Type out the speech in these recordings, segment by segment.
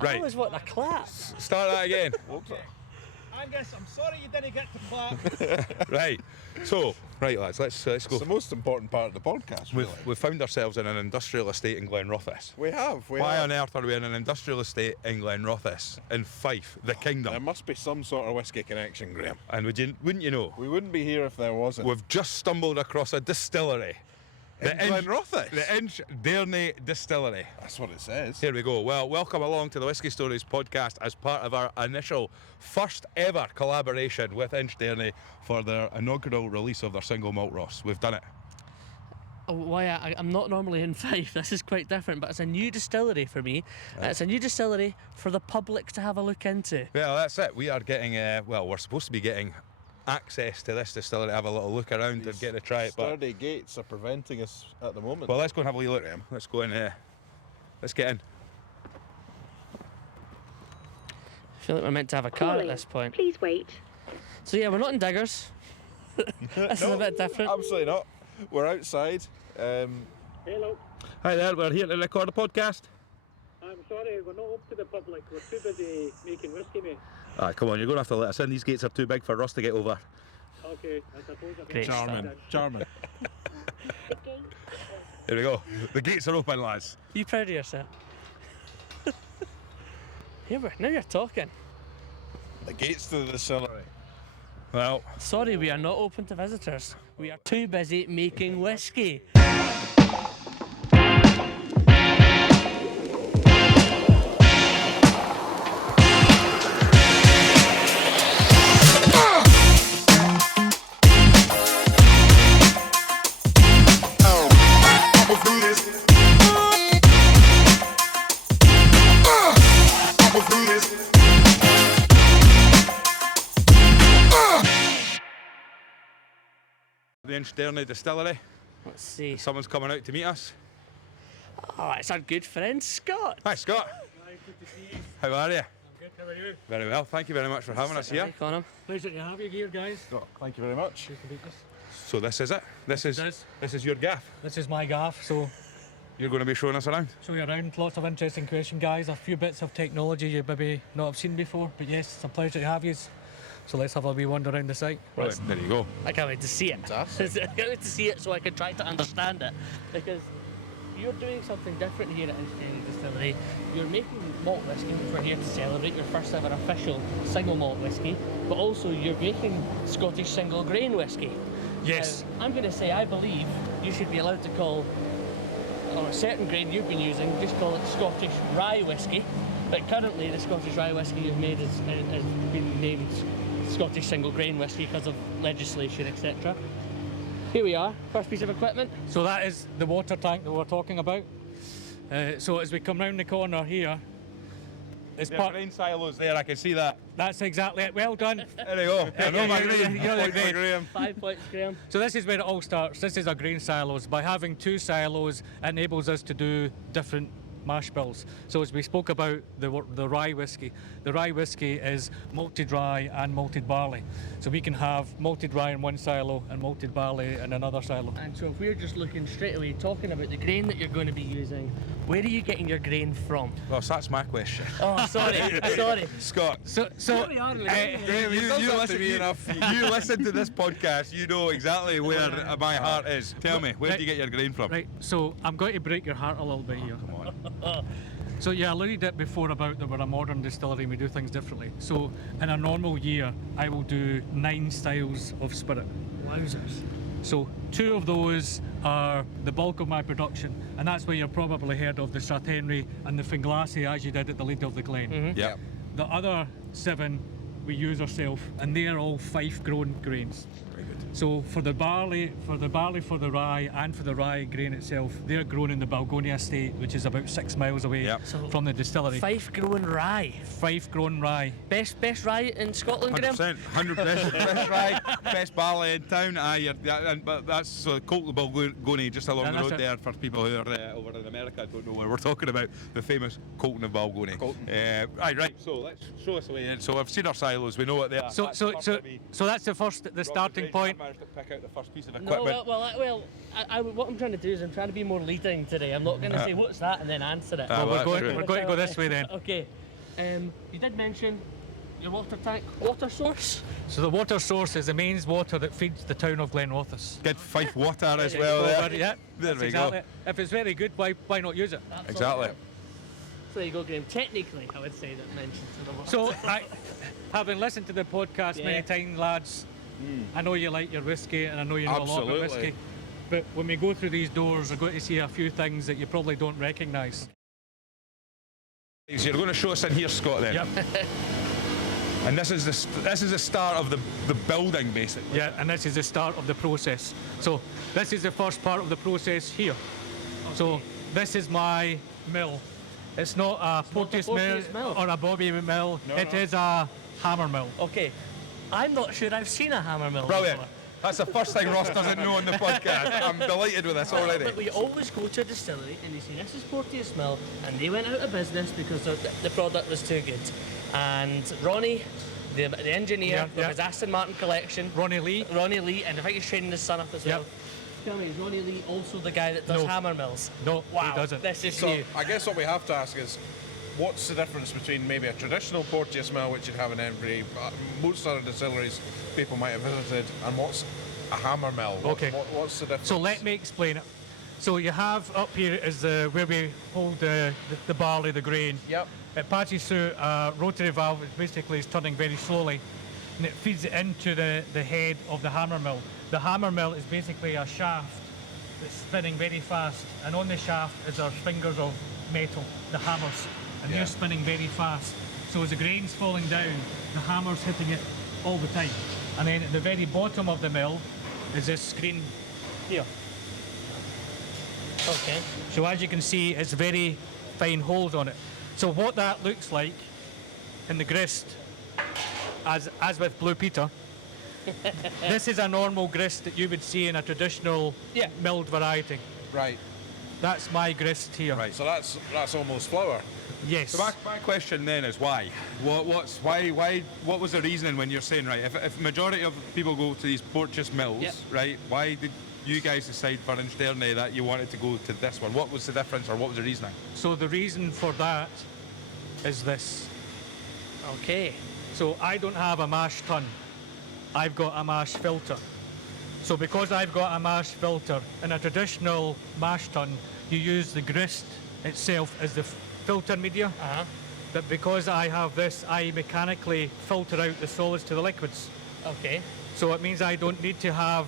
Right. I was wanting a clap. Start that again. Angus, I'm sorry you didn't get to clap. Right. So, right lads, let's go. It's the most important part of the podcast, really. We've found ourselves in an industrial estate in Glenrothes. We have. Why on earth are we in an industrial estate in Glenrothes, in Fife, the kingdom? There must be some sort of whiskey connection, Graham. And wouldn't you know? We wouldn't be here if there wasn't. We've just stumbled across a distillery. In Glenrothes? The InchDairnie Distillery. That's what it says. Here we go. Well, welcome along to the Whiskey Stories podcast as part of our initial first ever collaboration with InchDairnie for their inaugural release of their single malt Ross. We've done it. I'm not normally in Fife. This is quite different, but it's a new distillery for me. It's a new distillery for the public to have a look into. Well, that's it. We are getting, we're supposed to be getting access to this distillery, have a little look around and get to try it. But Sturdy gates are preventing us at the moment. well, let's go and have a wee look. Let's go in. Let's get in. I feel like we're meant to have a car at this point. Please wait. So yeah, we're not in Diggers. This is a bit different. Absolutely not. We're outside. Hello. Hi there. We're here to record a podcast. I'm sorry, we're not up to the public. We're too busy making whiskey, mate. Come on, you're going to have to let us in. These gates are too big for us to get over. Okay, I suppose I Great can. Charming. Here we go. The gates are open, lads. Are you proud of yourself? Now you're talking. The gates to the distillery. Well, Sorry, we are not open to visitors. We are too busy making whiskey. the InchDairnie Distillery. Let's see. Someone's coming out to meet us. Oh, it's our good friend Scott. Hi, Scott. Hi, good to see you. How are you? I'm good, how are you? Very well. Thank you very much for having us here. Mic on him. Pleasure to have you here, guys. Thank you very much. Good to meet us. So this is it. This is your gaff. This is my gaff, so You're going to be showing us around. show you around. Lots of interesting question, guys. A few bits of technology you maybe not have seen before, but yes, it's a pleasure to have you. So let's have a wee wander around the site. Right, there you go. I can't wait to see it. Fantastic. I can't wait to see it so I can try to understand it. Because you're doing something different here at InchDairnie Distillery. You're making malt whiskey, which we're here to celebrate, your first ever official single malt whiskey, but also you're making Scottish single grain whiskey. Yes. Now, I'm going to say I believe you should be allowed to call, or a certain grain you've been using, just call it Scottish rye whiskey. But currently the Scottish rye whiskey you've made has been named Scottish single grain whiskey because of legislation, etc. Here we are, first piece of equipment. So that is the water tank that we're talking about. So as we come round the corner here, it's Yeah, part. grain silos there, I can see that. That's exactly it. Well done. There you go. I know my You're grain. the Point for grain. Graham. 5 points, Graham. So this is where it all starts. This is our grain silos. By having two silos, it enables us to do different mash bills. So as we spoke about the rye whiskey is malted rye and malted barley. So we can have malted rye in one silo and malted barley in another silo. And so if we're just looking straight away, talking about the grain that you're going to be using, where are you getting your grain from? Well, so that's my question. Oh, sorry, sorry. Scott, So Graham, you listen to this podcast, you know exactly where my heart is. Tell me, where do you get your grain from? right, so I'm going to break your heart a little bit here. Come on. So yeah, I alluded it before about that we're a modern distillery and we do things differently. So in a normal year, I will do 9 styles of spirit. Wowzers. So 2 of those are the bulk of my production, and that's where you've probably heard of the Sneddon and the KinGlassie as you did at the Lead of the Glen. Yeah. The other 7 we use ourselves, and they're all Fife grown grains. Very good. So for the barley, for the rye, and for the rye grain itself, they're grown in the Balgonia estate, which is about 6 miles away Yep. from the distillery. Fife grown rye. Fife grown rye. Best rye in Scotland, Graham? 100%, 100% best rye, best barley in town. But that's so Colt the Balgony just along the That's road it. there for people who are over in America. Don't know where we're talking about. The famous Colton of Balgony. Right. So let's show us the way in. So I've seen our silos. We know what they are. So That's the first of so that's the starting point. I managed to pick out the first piece of No, equipment. what I'm trying to do is I'm trying to be more leading today. I'm not going to say what's that and then answer it. Ah, well, we're that's going true. to go this way then. Okay, You did mention your water tank, water source. So the water source is the mains water that feeds the town of Glenrothes. Good Fife water as you well go, there. Yeah, There that's we exactly go. it. If it's very good, why not use it? Exactly. So there you go, Graham. Technically, I would say that mentioned to the water. So, having listened to the podcast many Yeah. times, lads, I know you like your whiskey and I know you know a lot about Absolutely. whiskey. But when we go through these doors, we're going to see a few things that you probably don't recognise. So you're going to show us in here, Scott, then? Yep. And this is the start of the building, basically. Yeah, and this is the start of the process. So this is the first part of the process here. So this is my mill. It's not a Porteous mill mill. or a Bobby mill. It is a hammer mill. Okay, I'm not sure I've seen a hammer mill Brilliant. before. That's the first thing Ross doesn't know on the podcast. I'm delighted with this already. But we always go to a distillery and they say this is Porteous Mill, and they went out of business because the product was too good. And Ronnie, the engineer of his Aston Martin collection, Ronnie Lee. and I think he's training his son up as well. Yep. Tell me, is Ronnie Lee also the guy that does No. hammer mills? No, Wow, he doesn't. this is So new. I guess what we have to ask is, what's the difference between maybe a traditional Porteous mill, which you'd have in every most other distilleries people might have visited, and what's a hammer mill? Okay. What's the difference? So let me explain it. So you have up here is where we hold the barley, the grain. Yep. It passes through a rotary valve, which basically is turning very slowly, and it feeds it into the head of the hammer mill. The hammer mill is basically a shaft that's spinning very fast, and on the shaft is our fingers of metal, the hammers, and Yeah. they're spinning very fast. So as the grain's falling down, the hammer's hitting it all the time. And then at the very bottom of the mill is this screen here. Okay. So as you can see, it's very fine holes on it. So what that looks like in the grist, as with Blue Peter, this is a normal grist that you would see in a traditional Yeah. milled variety. Right. That's my grist here. Right. So that's almost flour. Yes. So my question then is why? What was the reasoning when you're saying, right, if majority of people go to these Porteous mills, Yep. right, why did you guys decide for InchDairnie that you wanted to go to this one? What was the difference, or what was the reasoning? So the reason for that is this. Okay. So I don't have a mash tun. I've got a mash filter. So because I've got a mash filter, in a traditional mash tun, you use the grist itself as the filter media. Uh-huh. But because I have this, I mechanically filter out the solids to the liquids. Okay. So it means I don't need to have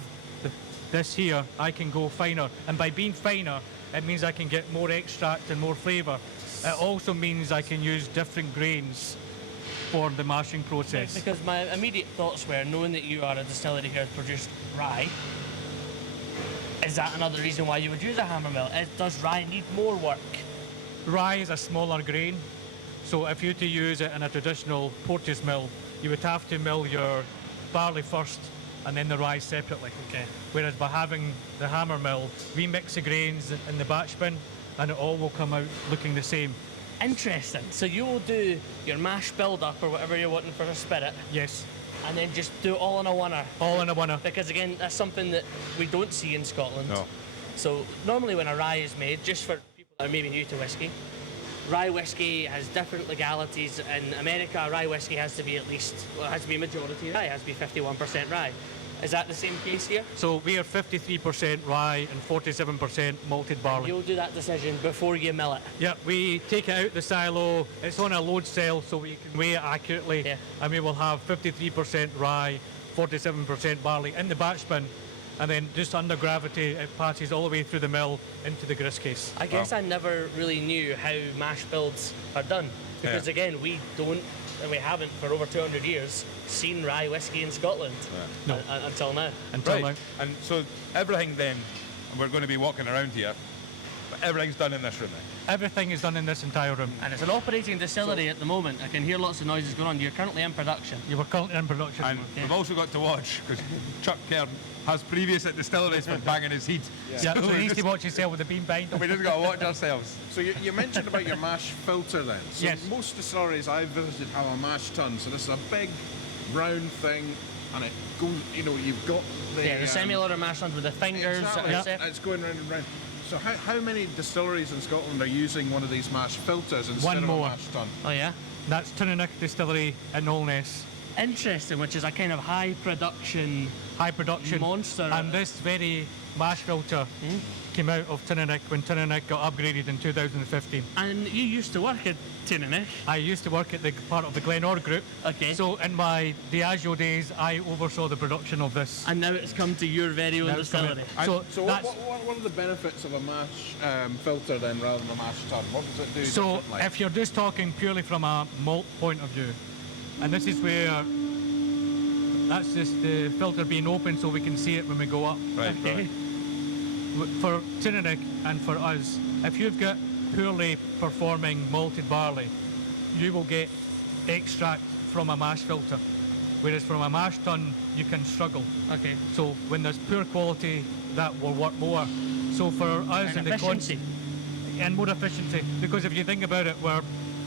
this here. I can go finer. And by being finer, it means I can get more extract and more flavour. It also means I can use different grains for the mashing process. Because my immediate thoughts were, knowing that you are a distillery here that produced rye, is that another reason why you would use a hammer mill? Does rye need more work? Rye is a smaller grain, so if you were to use it in a traditional Porteous mill, you would have to mill your barley first and then the rye separately. Okay. Whereas by having the hammer mill, we mix the grains in the batch bin and it all will come out looking the same. Interesting. So you will do your mash build-up or whatever you're wanting for a spirit, Yes, and then just do it all in a winner. all in a winner. Because again, that's something that we don't see in Scotland. No. So normally when a rye is made, just for people that are maybe new to whiskey, rye whiskey has different legalities. In America, rye whiskey has to be it has to be majority rye, it has to be 51% rye. Is that the same case here? So we are 53% rye and 47% malted barley. You'll do that decision before you mill it. Yeah, we take it out the silo. It's on a load cell, so we can weigh it accurately. Yeah. And we will have 53% rye, 47% barley in the batch bin, and then just under gravity, it passes all the way through the mill into the grist case. I guess I never really knew how mash builds are done. Because again, we don't, and we haven't for over 200 years, seen rye whiskey in Scotland. No. Until now. Until Right. now. And so everything then, and we're going to be walking around here, but everything's done in this room then? Everything is done in this entire room. And it's an operating distillery at the moment. I can hear lots of noises going on. You're currently in production. You were currently in production. And we've also got to watch, because Chuck Kern has previous at distilleries been banging his heat. yeah, so you need to watch yourself with the bean behind them. We just got to watch ourselves. So you mentioned about your mash filter then. So Yes. most distilleries I've visited have a mash tun. So this is a big round thing, and it goes. You've got the The semi-loader mash tuns with the fingers. Exactly. that are set. It's going round and round. So how many distilleries in Scotland are using one of these mash filters instead One of more. a mash tun? Oh yeah? That's KinGlassie Distillery in Olness. Interesting, which is a kind of high production monster. And this very mash filter came out of KinGlassie when KinGlassie got upgraded in 2015. And you used to work at Tinnick. I used to work at the part of the Glenore Group. Okay. So in my Diageo days, I oversaw the production of this. And now it's come to your very own Now it's coming- distillery. So what, that's- what are the benefits of a mash filter then rather than a mash tun? What does it do So differently? if you're just talking purely from a malt point of view, and this is where that's just the filter being open so we can see it when we go up. Right, Okay. right. For Tinnick and for us, if you've got poorly performing malted barley, you will get extract from a mash filter, whereas from a mash tun you can struggle. Okay. So when there's poor quality, that will work more. So for us And in the efficiency. and more efficiency, because if you think about it, we're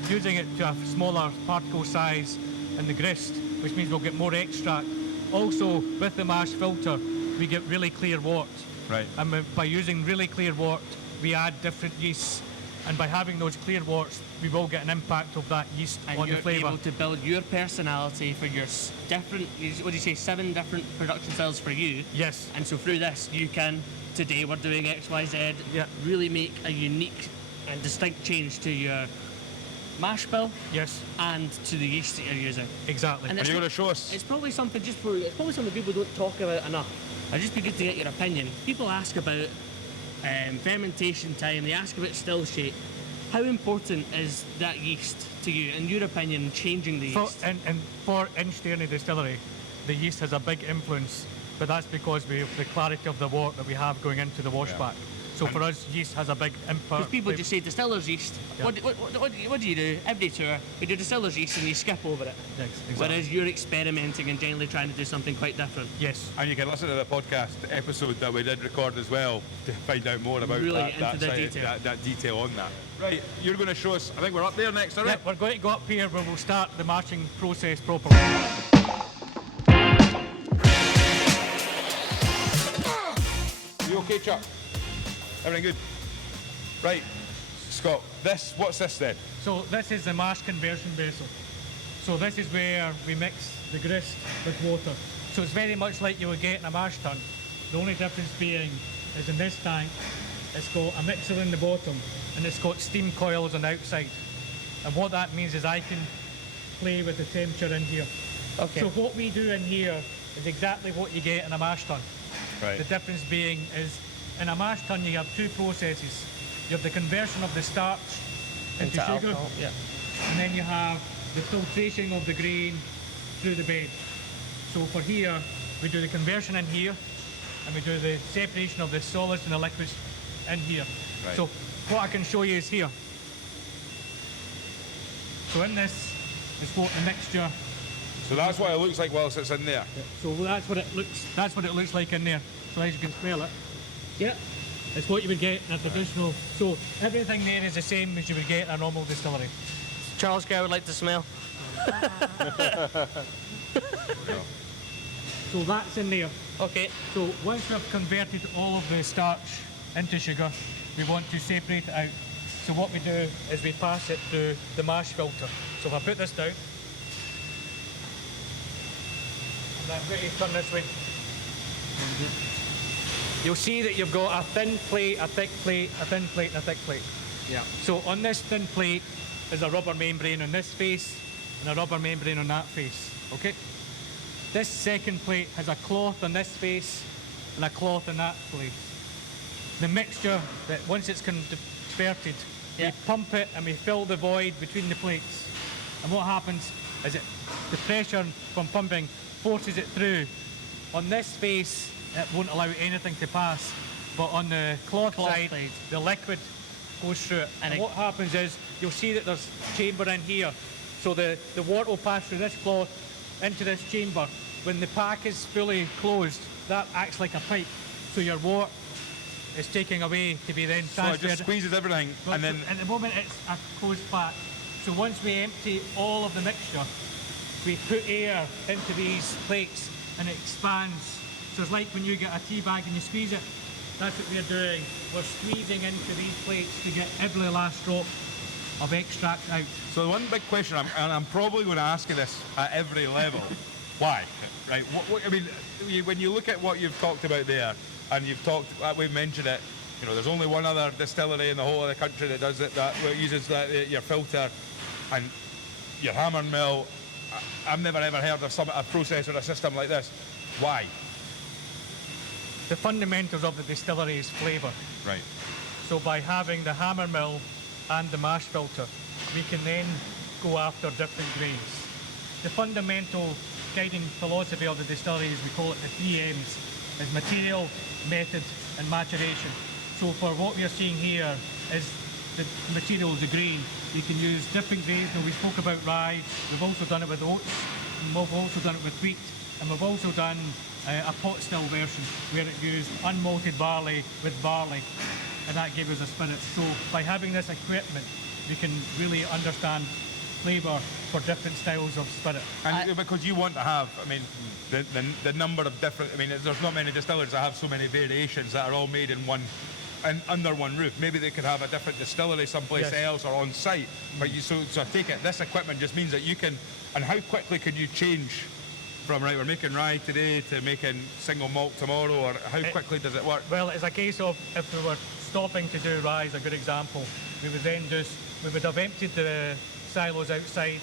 using it to a smaller particle size in the grist, which means we'll get more extract. Also, with the mash filter, we get really clear wort. Right. And by using really clear wort, we add different yeasts. And by having those clear worts, we will get an impact of that yeast And on the you're flavour. able to build your personality for your different, what do you say, 7 different production styles for you. Yes. And so through this, you can, today we're doing X, Y, Z, Yeah. really make a unique and distinct change to your mash bill Yes, and to the yeast that you're using. exactly. And Are you going to show us? It's probably something it's probably something people don't talk about enough. It'd just be good to get your opinion. People ask about fermentation time, they ask about still shape. How important is that yeast to you, in your opinion, changing the For, yeast? and for InchDairnie Distillery, the yeast has a big influence, but that's because we have the clarity of the wort that we have going into the wash back. So for us, yeast has a big impact. Because people just say distiller's yeast. Yeah. What do you do? Every tour, you do distiller's yeast and you skip over it. Yes, exactly. Whereas you're experimenting and generally trying to do something quite different. Yes. And you can listen to the podcast episode that we did record as well to find out more about Really that, into that, the side- detail. that detail on that. Right, you're going to show us, I think we're up there next, all Yeah, right? we're going to go up here where we'll start the mashing process properly. You okay, Chuck? Everything good? Right, Scott, what's this then? So this is the mash conversion vessel. So this is where we mix the grist with water. So it's very much like you would get in a mash tun. The only difference being is in this tank, it's got a mixer in the bottom and it's got steam coils on the outside. And what that means is I can play with the temperature in here. Okay. So what we do in here is exactly what you get in a mash tun. Right. The difference being is in a mash tun you have 2 processes. You have the conversion of the starch into sugar, alcohol, yeah. and then you have the filtration of the grain through the bed. So for here, we do the conversion in here, and we do the separation of the solids and the liquids in here. Right. So what I can show you is here. So in this is what the mixture. So that's what it looks like whilst it's in there. So that's what it looks. That's what it looks like in there. So as you can smell it. Yeah. It's what you would get in a traditional. So everything there is the same as you would get in a normal distillery. Charles Guy would like to smell. So that's in there. Okay. So once we've converted all of the starch into sugar, we want to separate it out. So what we do is we pass it through the mash filter. So if I put this down, and I'm going to turn this way, you'll see that you've got a thin plate, a thick plate, a thin plate, and a thick plate. Yeah. So on this thin plate is a rubber membrane on this face and a rubber membrane on that face. Okay? This second plate has a cloth on this face and a cloth on that place. The mixture, that once it's converted, Yeah. we pump it and we fill the void between the plates. And what happens is the pressure from pumping forces it through. On this face, it won't allow anything to pass, but on the cloth side, side. the liquid goes through it. And And what happens is you'll see that there's chamber in here. So the wort will pass through this cloth into this chamber. When the pack is fully closed, that acts like a pipe. So your wort is taking away to be then So it transferred. just squeezes everything Well, and then so at the moment it's a closed pack. So once we empty all of the mixture, we put air into these plates and it expands. So it's like when you get a tea bag and you squeeze it, That's what we're doing. We're squeezing into these plates to get every last drop of extract out. So the one big question, and I'm probably going to ask you this at every level, why? Right? I mean, when you look at what you've talked about there, and we've mentioned it, you know, there's only one other distillery in the whole of the country that does it, that uses your filter and your hammer and mill. I've never ever heard of a process or a system like this. Why? The fundamentals of the distillery is flavour. Right. So by having the hammer mill and the mash filter, we can then go after different grains. The fundamental guiding philosophy of the distillery is, we call it the 3 M's, is material, method and maturation. So for what we're seeing here is the material, the grain. We can use different grains. Now, we spoke about rye, we've also done it with oats, and we've also done it with wheat, and we've also done a pot still version where it used unmalted barley with barley, and that gave us a spirit. So by having this equipment, we can really understand flavour for different styles of spirit. And because you want to have, I mean, the number of different, I mean, there's not many distillers that have so many variations that are all made in one, and under one roof. Maybe they could have a different distillery someplace else or on site. But so I take it, this equipment just means that you can, and how quickly can you change from, right, we're making rye today to making single malt tomorrow, or how quickly does it work? Well, it's a case of, if we were stopping to do rye, is a good example, we would have emptied the silos outside,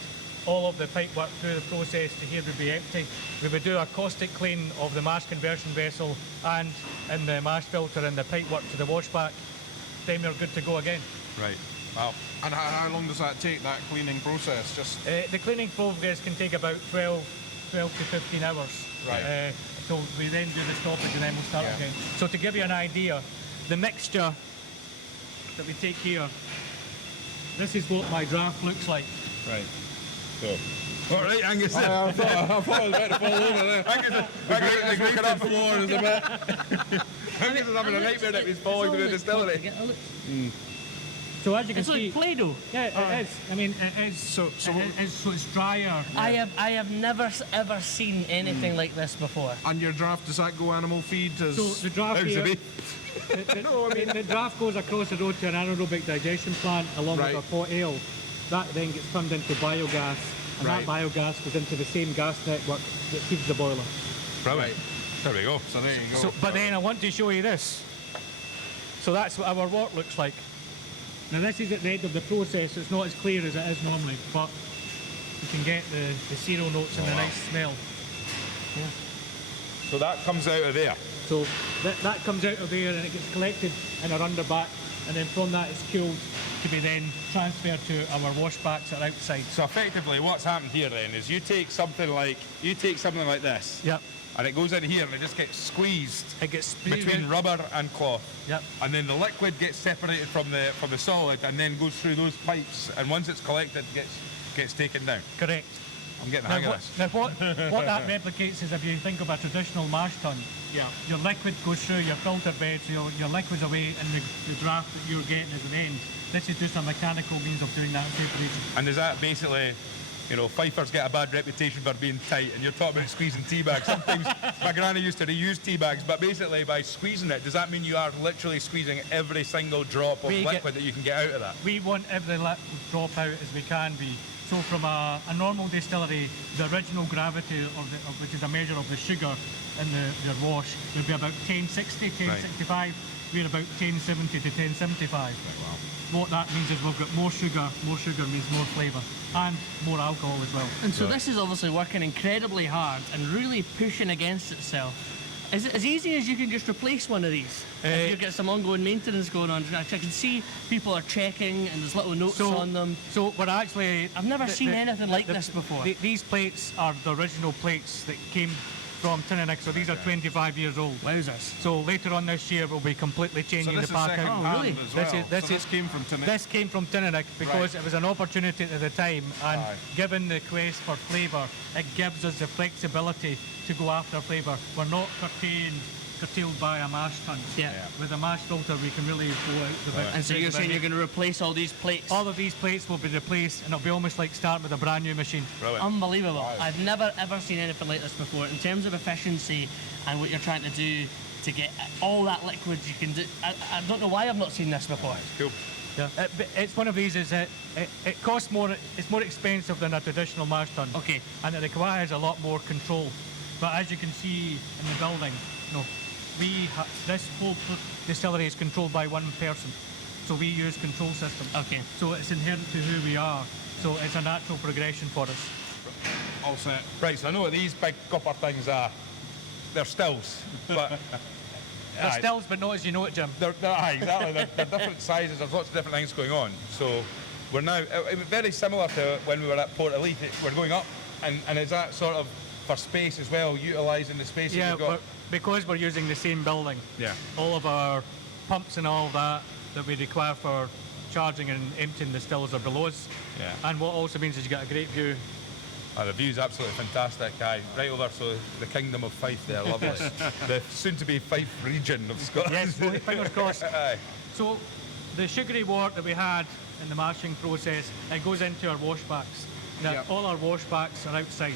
all of the pipe work through the process to here would be empty. We would do a caustic clean of the mash conversion vessel and in the mash filter and the pipe work to the washback. Then we're good to go again. Right. Wow. And how long does that take, that cleaning process? Just the cleaning process can take about 12 to 15 hours. Right. So we then do the stoppage and then we'll start again. So to give you an idea, the mixture that we take here, this is what my draft looks like. Right. So. All right, Angus. I thought I was about to fall over there. The grated floor is a bit. Angus is having a nightmare that he's falling to the distillery. So as you can It's see, like Play-Doh. yeah, it is. I mean, it is. So it's drier. I have never ever seen anything like this before. And your draft, does that go animal feed? So the draft here, the draft goes across the road to an anaerobic digestion plant along with a pot ale. That then gets turned into biogas, and that biogas goes into the same gas network that feeds the boiler. Right. There we go. So there you go. So, but then I want to show you this. So that's what our wort looks like. Now this is at the end of the process. It's not as clear as it is normally, but you can get the cereal notes and the nice smell. Yeah. So that comes out of there. So that comes out of there and it gets collected in our underback, and then from that it's cooled to be then transferred to our washbacks that are outside. So effectively what's happened here then is you take something like this. Yep. And it goes in here and it just gets squeezed It gets between rubber and cloth. Yep. And then the liquid gets separated from the solid and then goes through those pipes, and once it's collected gets taken down. Correct. I'm getting the hang of this. Now what that replicates is, if you think of a traditional mash tun, your liquid goes through your filter bed, so your liquid's away, and the draft that you're getting is an end. This is just a mechanical means of doing that evaporation. And is that basically, you know, Fifers get a bad reputation for being tight, and you're talking about squeezing tea bags. Sometimes my granny used to reuse tea bags, but basically by squeezing it, does that mean you are literally squeezing every single drop of liquid that you can get out of that? We want every drop out as we can be. So from a normal distillery, the original gravity, which is a measure of the sugar in your wash, would be about 1060, 1065. We're about 1070 to 1075. Wow. What that means is we've got more sugar means more flavour, and more alcohol as well. And so this is obviously working incredibly hard and really pushing against itself. Is it as easy as you can just replace one of these? If you get some ongoing maintenance going on, I can see people are checking and there's little notes on them. So we're actually... I've never seen anything like this before. These plates are the original plates that came from Tinnick, so these are 25 years old. Wowzers. So later on this year we'll be completely changing So this the is pack second out. hand really? as well. This came from Tinnick. This came from Tinnick because it was an opportunity at the time, and given the quest for flavour, it gives us the flexibility to go after flavour. We're not curtailed by a mash tun. Yeah. With a mash filter we can really go out the bit. And so you're saying you're going to replace all these plates? All of these plates will be replaced, and it'll be almost like starting with a brand new machine. Brilliant. Unbelievable. I've never ever seen anything like this before. In terms of efficiency and what you're trying to do, to get all that liquid you can do. I don't know why I've not seen this before. Cool. Yeah. It's one of these. It costs more. It's more expensive than a traditional mash tun. Okay. And it requires a lot more control. But as you can see in the building, this whole distillery is controlled by one person. So we use control systems. Okay. So it's inherent to who we are. So it's a natural progression for us. All set. Right, so I know what these big copper things are. They're stills, but They're stills, but not as you know it, Jim. Exactly. They're different sizes. There's lots of different things going on. So we're now very similar to when we were at Port Elite. We're going up, and is that sort of for space as well, utilising the space that we've got? Because we're using the same building. Yeah. All of our pumps and all that we require for charging and emptying the stills are below us. Yeah. And what also means is you get a great view. The view's absolutely fantastic, aye. Right over, so the Kingdom of Fife there, lovely. The soon-to-be Fife region of Scotland. Yes, well, fingers crossed. Aye. So the sugary wort that we had in the mashing process, it goes into our washbacks. Now, Yep. all our washbacks are outside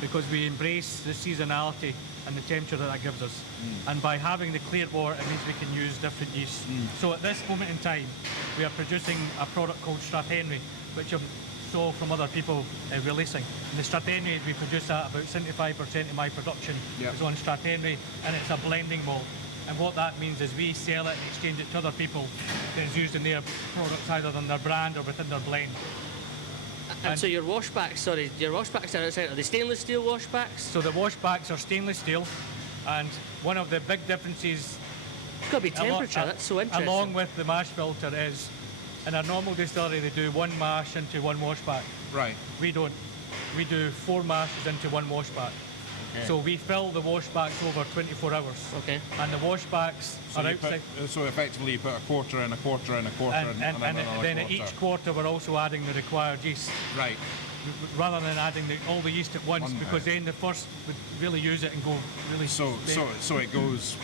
because we embrace the seasonality and the temperature that gives us. And by having the clear wort, it means we can use different yeasts. So at this moment in time, we are producing a product called Strathenry, which you saw from other people releasing. And the Strathenry, we produce that about 75% of my production Yep. is on Strathenry, and it's a blending malt. And what that means is we sell it and exchange it to other people that is used in their products, either on their brand or within their blend. And so your washbacks are outside. Are they stainless steel washbacks? So the washbacks are stainless steel, and one of the big differences It's got to be temperature. That's so interesting. along with the mash filter is, in a normal distillery they do one mash into one washback. Right. We don't. We do 4 mashes into one washback. Okay. So we fill the washbacks over 24 hours. Okay. And the washbacks are outside. So effectively you put a quarter in, a quarter in, a quarter And, in, and, then and another then at quarter. each quarter we're also adding the required yeast. Right. Rather than adding all the yeast at once, One because then the first would really use it and go really So it goes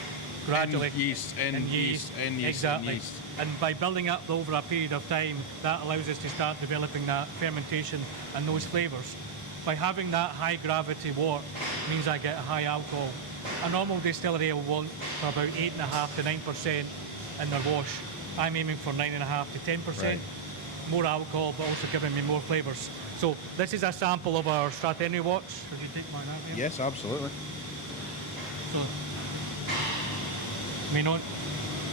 gradually in yeast, in and yeast, in yeast, exactly. in yeast. And by building up over a period of time, that allows us to start developing that fermentation and those flavours. By having that high gravity wort means I get a high alcohol. A normal distillery will want for about 8.5 to 9% in their wash. I'm aiming for 9.5 to 10%. Right. More alcohol, but also giving me more flavours. So this is a sample of our Strathenry worts. Could you take mine out here? Yes, absolutely. So, I mean, on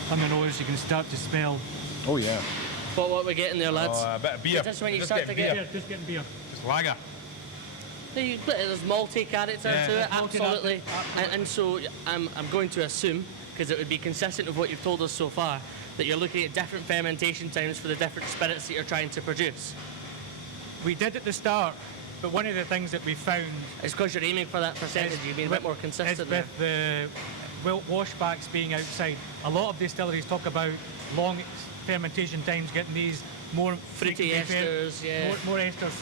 the nose, you can start to smell. Oh yeah. What we're getting there, lads? Oh, a bit of beer. Is this when you Just start getting to get- beer. Beer, just getting beer. Just lager. There's malty character Yeah. to it, Malty absolutely. character, And so I'm going to assume, because it would be consistent with what you've told us so far, that you're looking at different fermentation times for the different spirits that you're trying to produce. We did at the start, but one of the things that we found It's because you're aiming for that percentage, you've been a bit more is consistent there. with the washbacks being outside. A lot of distilleries talk about long fermentation times, getting these more Fruity frequently esters, yeah. more esters.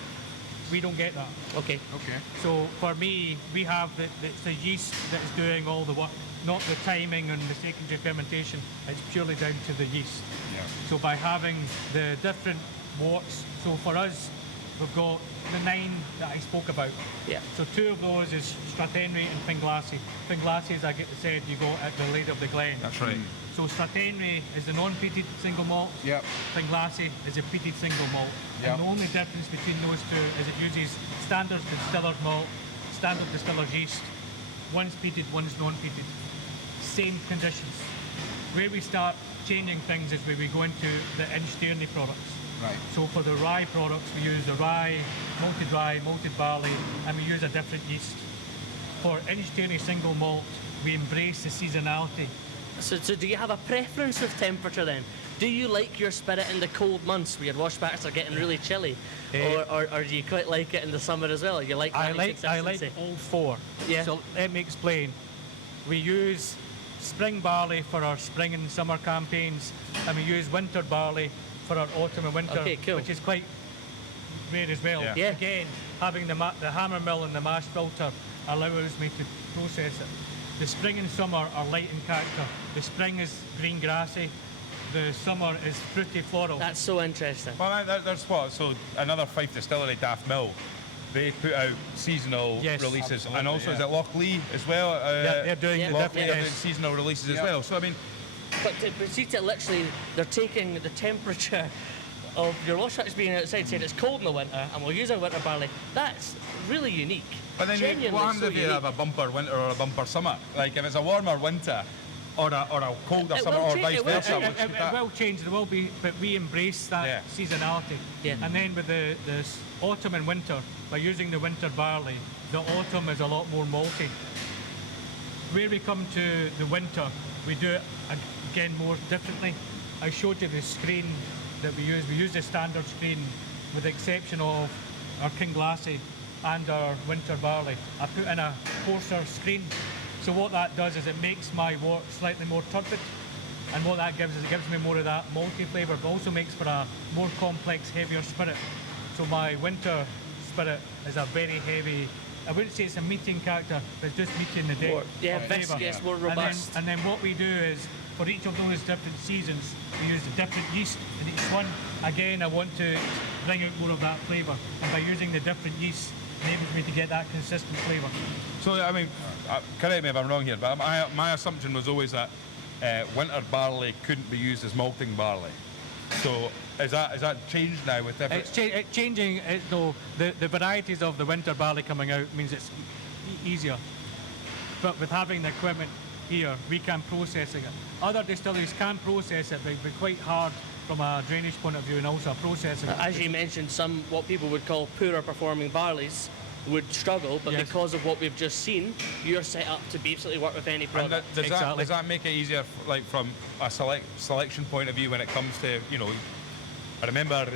We don't get that. Okay. Okay. So for me, we have it's the yeast that is doing all the work, not the timing and the secondary fermentation. It's purely down to the yeast. Yeah. So by having the different worts, so for us, we've got the 9 that I spoke about. Yeah. So 2 of those is Strathenry and KinGlassie. KinGlassie, as I said, you go at the Lady of the Glen. That's right. So Strathenry is the non-peated single malt. Yep. KinGlassie is a peated single malt. Yep. And the only difference between those two is it uses standard distiller's malt, standard distiller's yeast. One's peated, one's non-peated. Same conditions. Where we start changing things is where we go into the InchDairnie products. Right. So for the rye products, we use the rye, malted barley, and we use a different yeast. For InchDairnie single malt, we embrace the seasonality. So do you have a preference with temperature then? Do you like your spirit in the cold months where your washbacks are getting really chilly? Or do you quite like it in the summer as well? You like I that like consistency? all 4. Yeah. So let me explain. We use spring barley for our spring and summer campaigns, and we use winter barley for our autumn and winter, Okay, cool. which is quite rare as well. Yeah. Yeah. Again, having the hammer mill and the mash filter allows me to process it. The spring and summer are light in character. The spring is green grassy. The summer is fruity floral. That's so interesting. Well, there's what? So another Fife distillery, Daft Mill. they put out seasonal Yes, releases, and absolutely, also is yeah. it Lochlee as well? Yeah, they're doing Yeah. the Lochlee different. are doing Yes. seasonal releases as Yeah. well. So I mean, But to proceed it, literally, they're taking the temperature of your wash trucks being outside, saying it's cold in the winter, and we'll use our winter barley. That's really unique. but then Genuinely what happens so if you unique. have a bumper winter or a bumper summer? Like if it's a warmer winter or a colder It summer will or change, vice it will versa. change. which It that- will change. There will be, but we embrace that Yeah. seasonality. Yeah. And then with the autumn and winter, by using the winter barley, the autumn is a lot more malty. Where we come to the winter, we do it again more differently. I showed you the screen that we use. We use the standard screen, with the exception of our KinGlassie and our winter barley. I put in a coarser screen. So what that does is it makes my wort slightly more turbid. And what that gives is it gives me more of that malty flavour, but also makes for a more complex, heavier spirit. So my winter spirit is a very heavy, I wouldn't say it's a meating character, but it's just meating the More, depth yeah, of flavour. viscous, more And then- robust. And then what we do is, for each of those different seasons, we use the different yeast in each one. Again, I want to bring out more of that flavour. And by using the different yeast, it enables me to get that consistent flavour. So I mean, correct me if I'm wrong here, but my assumption was always that winter barley couldn't be used as malting barley. So is that changed now with different? It's changing, though, the varieties of the winter barley coming out means it's easier. But with having the equipment here, we can processing it. Other distilleries can process it, but it'd be quite hard from a drainage point of view and also processing it. As you mentioned, some what people would call poorer performing barleys would struggle, but Yes. because of what we've just seen, you're set up to basically work with any And product. Exactly. does that make it easier, like from a selection point of view when it comes to, you know, I remember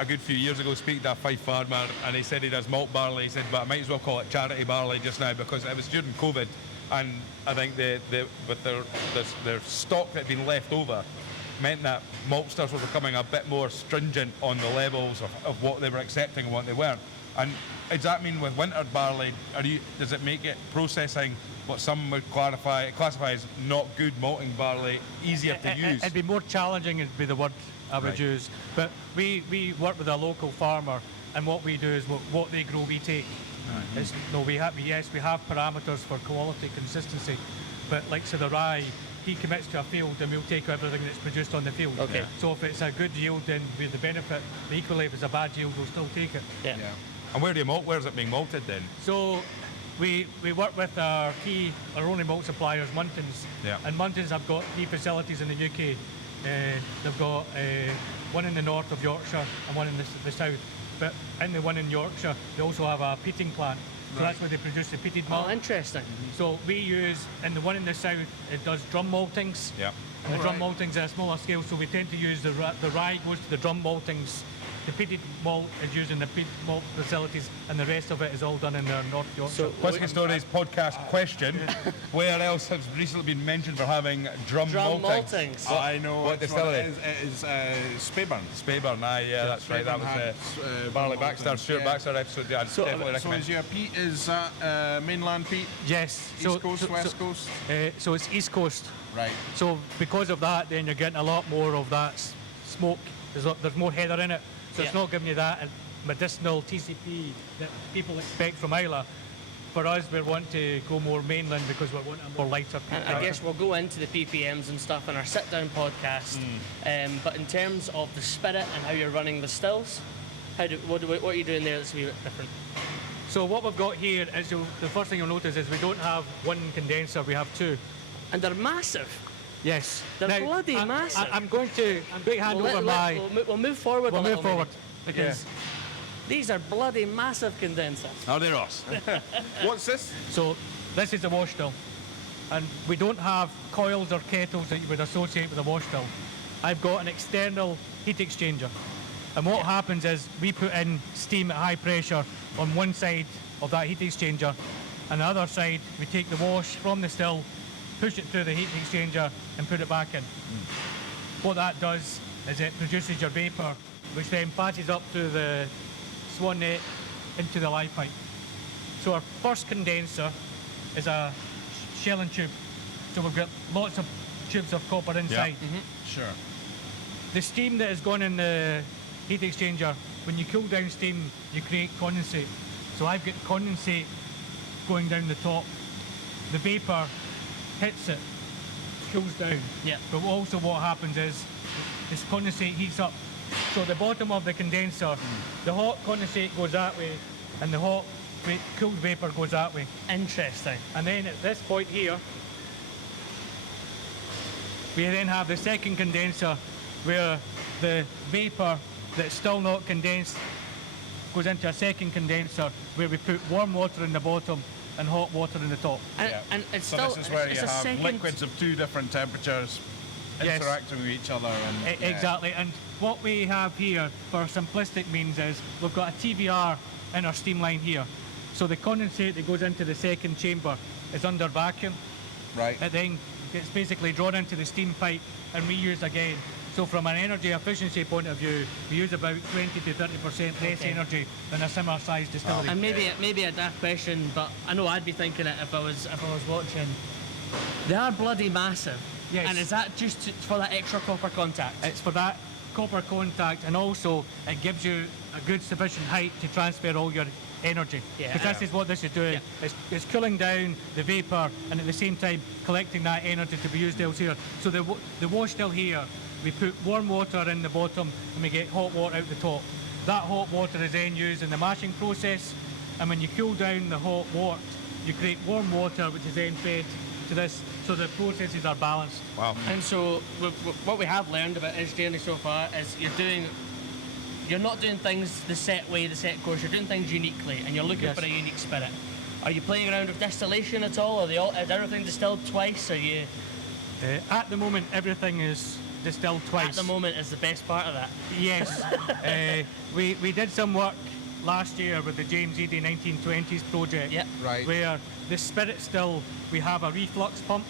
a good few years ago speaking to a Fife farmer and he said he does malt barley. He said, but I might as well call it charity barley just now because it was during COVID, and I think with their stock that had been left over meant that maltsters were becoming a bit more stringent on the levels of what they were accepting and what they weren't. And does that mean with winter barley, does it make it processing what some would classify as not good malting barley easier to use? It'd be more challenging, would be the word I would Right. use. But we work with a local farmer, and what we do is what they grow, we take. We have parameters for quality, consistency, but like so the rye, he commits to a field and we'll take everything that's produced on the field. Okay. Yeah. So if it's a good yield, then we the benefit. But equally, if it's a bad yield, we'll still take it. Yeah. And where is it being malted then? So we work with our only malt suppliers, Muntins. Yeah. And Muntins have got key facilities in the UK. They've got one in the north of Yorkshire and one in the south. But in the one in Yorkshire, they also have a peating plant. So that's where they produce the peated malt. Oh, interesting. So we use, in the one in the south, it does drum maltings. Yeah. And the drum maltings are a smaller scale, so we tend to use the rye goes to the drum maltings. The peated malt is used in the peated malt facilities, and the rest of it is all done in the North Yorkshire. So Whiskey Stories podcast question: where else has recently been mentioned for having drum maltings? maltings. I know What which distillery? one it is. It is Speyburn. Speyburn, yeah, that's right. That was Barley Baxter, Stuart Baxter episode. Yeah, I'd definitely So recommend. is your peat, is that mainland peat? Yes. East Coast, West Coast? So it's East Coast. Right. So because of that, then you're getting a lot more of that smoke. There's more heather in it, so it's Yeah. not giving you that medicinal TCP that people expect from Isla. For us, we want to go more mainland because we want a more lighter. And I guess we'll go into the PPMs and stuff in our sit-down podcast. But in terms of the spirit and how you're running the stills, what are you doing there that's a wee bit different? So what we've got here is the first thing you'll notice is we don't have one condenser, we have two. And they're massive. Yes. They're bloody massive. I'm going to hand over my. We'll move forward We'll a move little forward bit. because These are bloody massive condensers. Are they, Ross? What's this? so this is the wash still, and we don't have coils or kettles that you would associate with a wash still. I've got an external heat exchanger, and what happens is we put in steam at high pressure on one side of that heat exchanger, and the other side we take the wash from the still, push it through the heat exchanger and put it back in. What that does is it produces your vapour, which then passes up through the swan net into the live pipe. So our first condenser is a shell and tube. So we've got lots of tubes of copper inside. Sure. The steam that has gone in the heat exchanger when you cool down steam, you create condensate. So I've got condensate going down the top. The vapour hits it, cools down. Yeah. But also what happens is this condensate heats up. So the bottom of the condenser, the hot condensate goes that way, and the hot cooled vapour goes that way. Interesting. And then at this point here, we then have the second condenser where the vapour that's still not condensed goes into a second condenser where we put warm water in the bottom and hot water in the top. And it's So still this is where it's you a have second, liquids of two different temperatures Yes. interacting with each other. And yeah. Exactly, and what we have here for simplistic means is we've got a TVR in our steam line here. So the condensate that goes into the second chamber is under vacuum. Right. It then gets basically drawn into the steam pipe and reused again. So from an energy efficiency point of view, we use about 20 to 30% less Okay. energy than a similar sized distillery. and maybe a daft question, but I know I'd be thinking it if I was watching. They are bloody massive. Yes. And is that just for that extra copper contact? It's for that copper contact, and also it gives you a good sufficient height to transfer all your energy. Yeah. Because this is what this is doing. Yeah. It's cooling down the vapour and at the same time collecting that energy to be used elsewhere. So the wash still here, we put warm water in the bottom and we get hot water out the top. That hot water is then used in the mashing process, and when you cool down the hot wort, you create warm water which is then fed to this, so the processes are balanced. Wow. And so what we have learned about InchDairnie so far is you're not doing things the set way, the set course. You're doing things uniquely, and you're looking Yes. for a unique spirit. Are you playing around with distillation at all? Is everything distilled twice? Are you? At the moment, everything is distilled twice. At the moment is the best part of that. Yes. We did some work last year with the James Eady 1920s project, Yep. Right. where the spirit still, we have a reflux pump,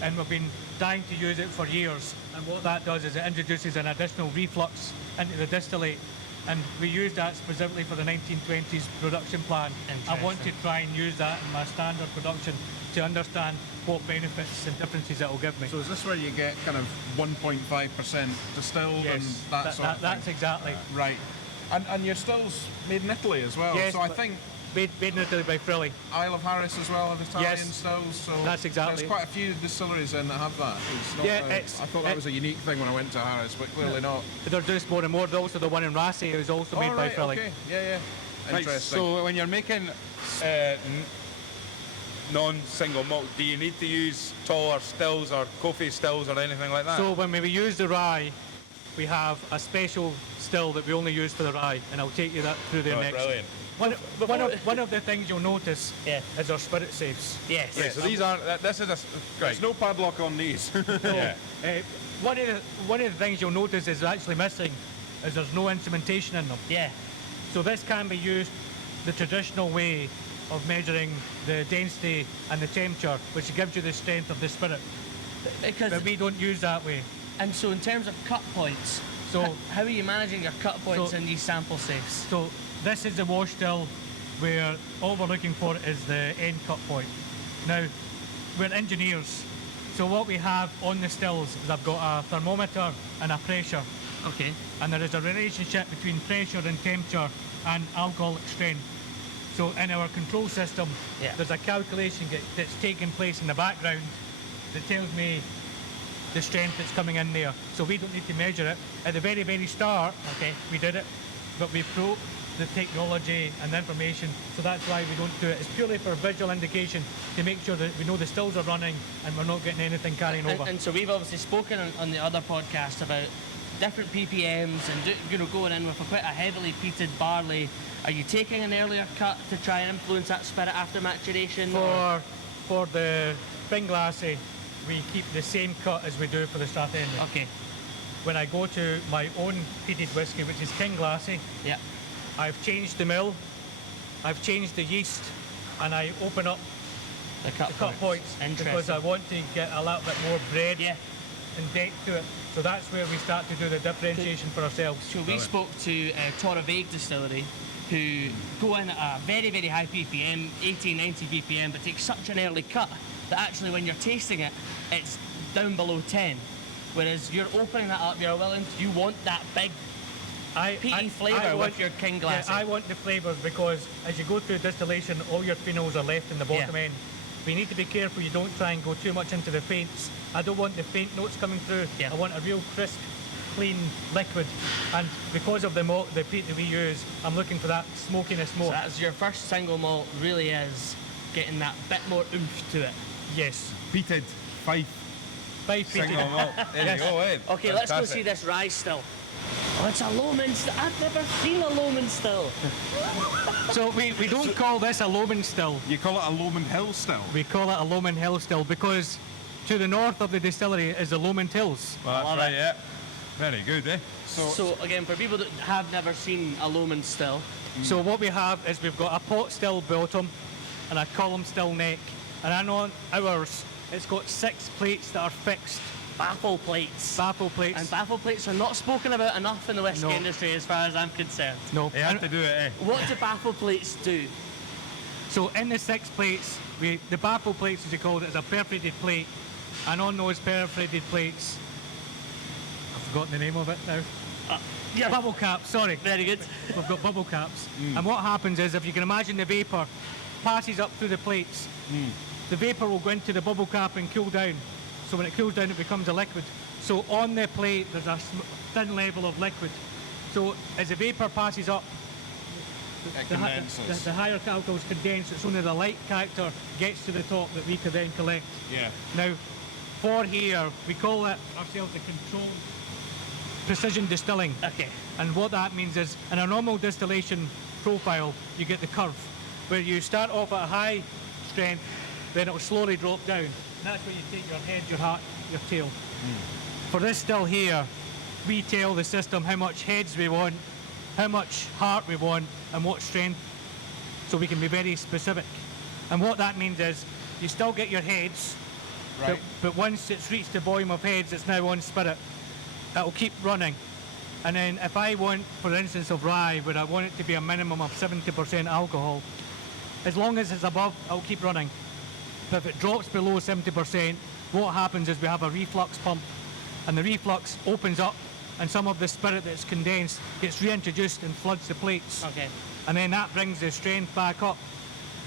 and we've been dying to use it for years. And what that does is it introduces an additional reflux into the distillate, and we use that specifically for the 1920s production plan. I want to Interesting. try and use that in my standard production to understand what benefits and differences it will give me. So is this where you get kind of 1.5% distilled and Yes, that sort of thing? that's exactly. Right. And your stills made in Italy as well. Yes, so I but- think Made in Italy by Frilly. Isle of Harris as well have Italian Yes, stills. So that's exactly there's it. quite a few distilleries in that have that. It's not, Yeah, I thought that was a unique thing when I went to Harris, but clearly not. They're just more and more. There's also the one in Rassay is also made Oh, by right, Frilly. okay. Yeah. Right, Interesting. so when you're making non-single malt, do you need to use taller stills or coffee stills or anything like that? So when we use the rye, we have a special still that we only use for the rye, and I'll take you that through there Oh, next. brilliant. One of the things you'll notice Yeah. is our spirit safes. Yes. Right, so these aren't. This is a. Right. There's no padlock on these. Yeah. One of the things you'll notice is actually missing is there's no instrumentation in them. Yeah. So this can be used the traditional way of measuring the density and the temperature, which gives you the strength of the spirit. Because But we don't use that way. and so in terms of cut points, So- how are you managing your cut points So- in these sample safes? So this is the wash still where all we're looking for is the end cut point. Now, we're engineers, so what we have on the stills is I've got a thermometer and a pressure, Okay. and there is a relationship between pressure and temperature and alcoholic strength. So in our control system, Yeah. there's a calculation that's taking place in the background that tells me the strength that's coming in there. So we don't need to measure it. At the very, very start, Okay. we did it, but we broke the technology and the information, so that's why we don't do it. It's purely for visual indication to make sure that we know the stills are running and we're not getting anything carrying over. And so we've obviously spoken on the other podcast about different PPMs and going in with quite a heavily peated barley. Are you taking an earlier cut to try and influence that spirit after maturation? or- For the KinGlassie, we keep the same cut as we do for the Strathenry. Okay. When I go to my own peated whiskey, which is KinGlassie, Yeah. I've changed the mill, I've changed the yeast, and I open up The cut, the cut points because I want to get a little bit more bread Yeah. and depth to it. So that's where we start to do the differentiation for ourselves. So we spoke to Torrevieja Distillery, who go in at a very, very high ppm, 80, 90 ppm, but take such an early cut that actually when you're tasting it, it's down below 10. Whereas you're opening that up, you want that big peaty flavour with your KinGlassie. Yeah, I want the flavours because as you go through distillation, all your phenols are left in the bottom end. But you need to be careful you don't try and go too much into the faints. I don't want the faint notes coming through. Yeah. I want a real crisp, clean liquid. And because of the malt, the peat that we use, I'm looking for that smokiness more. So that's your first single malt, really is getting that bit more oomph to it. Yes. Peated Fife Fife peated. single malt. There you go, eh? Okay, let's go Fantastic. see this rye still. Oh, it's a Lomond still. I've never seen a Lomond still. So we don't call this a Lomond still. You call it a Lomond Hill still? We call it a Lomond Hill still because to the north of the distillery is the Lomond Hills. Well, that's love right, it. yeah. Very good, eh? So again, for people that have never seen a Lomond still, So what we have is we've got a pot still bottom and a column still neck. And I know on ours, it's got 6 plates that are fixed. baffle plates. Baffle plates. And baffle plates are not spoken about enough in the whiskey No. industry as far as I'm concerned. No. You have to do it, eh? What do baffle plates do? So in the 6 plates, the baffle plates, as you called it, is a perforated plate. And on those perforated plates, I've forgotten the name of it now. Yeah. Bubble caps, sorry. Very good. We've got bubble caps. And what happens is, if you can imagine the vapour passes up through the plates, the vapour will go into the bubble cap and cool down. So when it cools down, it becomes a liquid. So on the plate, there's a thin level of liquid. So as the vapour passes up, the higher chemicals condense. It's only the light character gets to the top that we can then collect. Yeah. Now, for here, we call it ourselves a controlled precision distilling. Okay. And what that means is, in a normal distillation profile, you get the curve, where you start off at a high strength, then it will slowly drop down. And that's where you take your head, your heart, your tail. For this still here, we tell the system how much heads we want, how much heart we want, and what strength, so we can be very specific. And what that means is, you still get your heads, Right. but once it's reached the volume of heads, it's now on spirit. It'll keep running. And then if I want, for instance, of rye, where I want it to be a minimum of 70% alcohol, as long as it's above, it'll keep running. But if it drops below 70%, what happens is we have a reflux pump, and the reflux opens up, and some of the spirit that's condensed gets reintroduced and floods the plates. Okay. And then that brings the strength back up,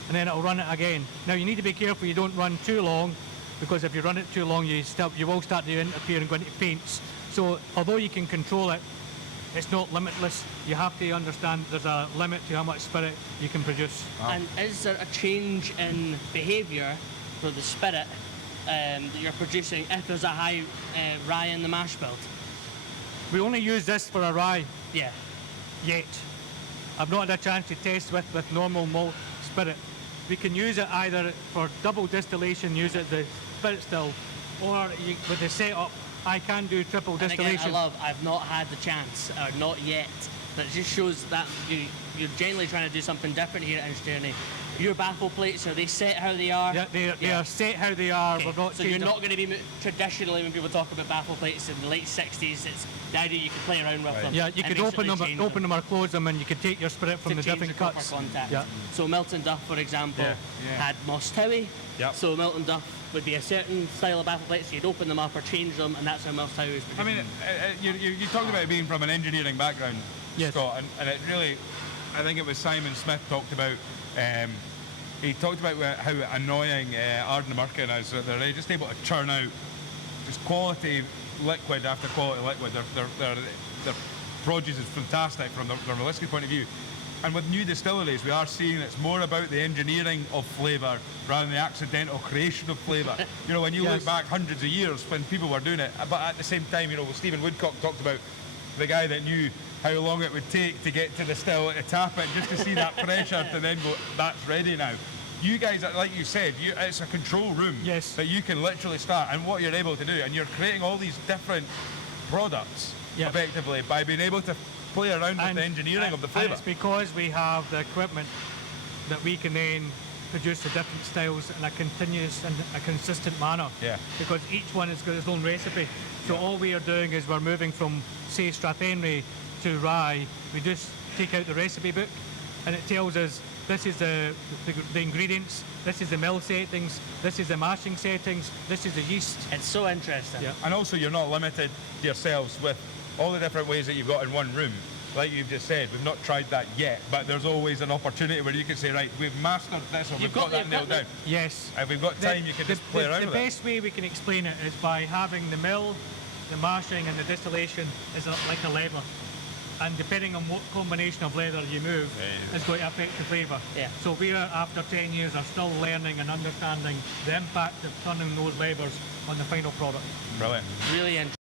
and then it'll run it again. Now you need to be careful you don't run too long, because if you run it too long, you will start to interfere and go into faints. So although you can control it, it's not limitless. You have to understand there's a limit to how much spirit you can produce. And is there a change in behaviour for the spirit that you're producing if there's a high rye in the mash bill? We only use this for a rye Yeah. yet. I've not had a chance to test with normal malt spirit. We can use it either for double distillation, use it the spirit still, or with the setup, I can do triple And again, distillation. I've not had the chance, or not yet. But it just shows that you're generally trying to do something different here at InchDairnie. Your baffle plates, are they set how they are? Yeah, they are set how they are. Okay. We're not So you're changing- not going to be traditionally when people talk about baffle plates in the late 60s. It's the idea you can play around with them. Yeah, you and could open basically change them or close them, and you could take your spirit from to the change different copper cuts. contact. Yeah. So Milton Duff, for example, Yeah. had Moss Towie. Yep. So Milton Duff would be a certain style of baffle plates. So you'd open them up or change them, and that's how Moss Towie was produced. I mean, you talked about it being from an engineering background, Yes. Scott, and it really, I think it was Simon Smith talked about. He talked about how annoying Ardnamurchan is. That they're just able to churn out just quality liquid after quality liquid. Their produce is fantastic from a whiskey point of view. And with new distilleries, we are seeing it's more about the engineering of flavour rather than the accidental creation of flavour. You know, when you Yes. look back hundreds of years when people were doing it, but at the same time, you know, Stephen Woodcock talked about the guy that knew how long it would take to get to the still, to tap it, just to see that pressure to then go, that's ready now. You guys, like you said, it's a control room Yes. that you can literally start, and what you're able to do, and you're creating all these different products Yep. effectively by being able to play around with the engineering of the And flavour. it's because we have the equipment that we can then produce the different styles in a continuous and a consistent manner. Yeah. Because each one has got its own recipe. So all we are doing is we're moving from, say, Strathenry to rye. We just take out the recipe book, and it tells us this is the ingredients, this is the mill settings, this is the mashing settings, this is the yeast. It's so interesting. Yeah. And also, you're not limited yourselves with all the different ways that you've got in one room. like you've just said, we've not tried that yet, but there's always an opportunity where you can say, right, we've mastered this, or we've got that nailed down. Yes. If we've got time, you can just play around The with it. best way we can explain it is by having the mill, the mashing and the distillation is like a lever. And depending on what combination of leather you move, is going to affect the flavour. Yeah. So we are, after 10 years, are still learning and understanding the impact of turning those levers on the final product. Brilliant. Really interesting.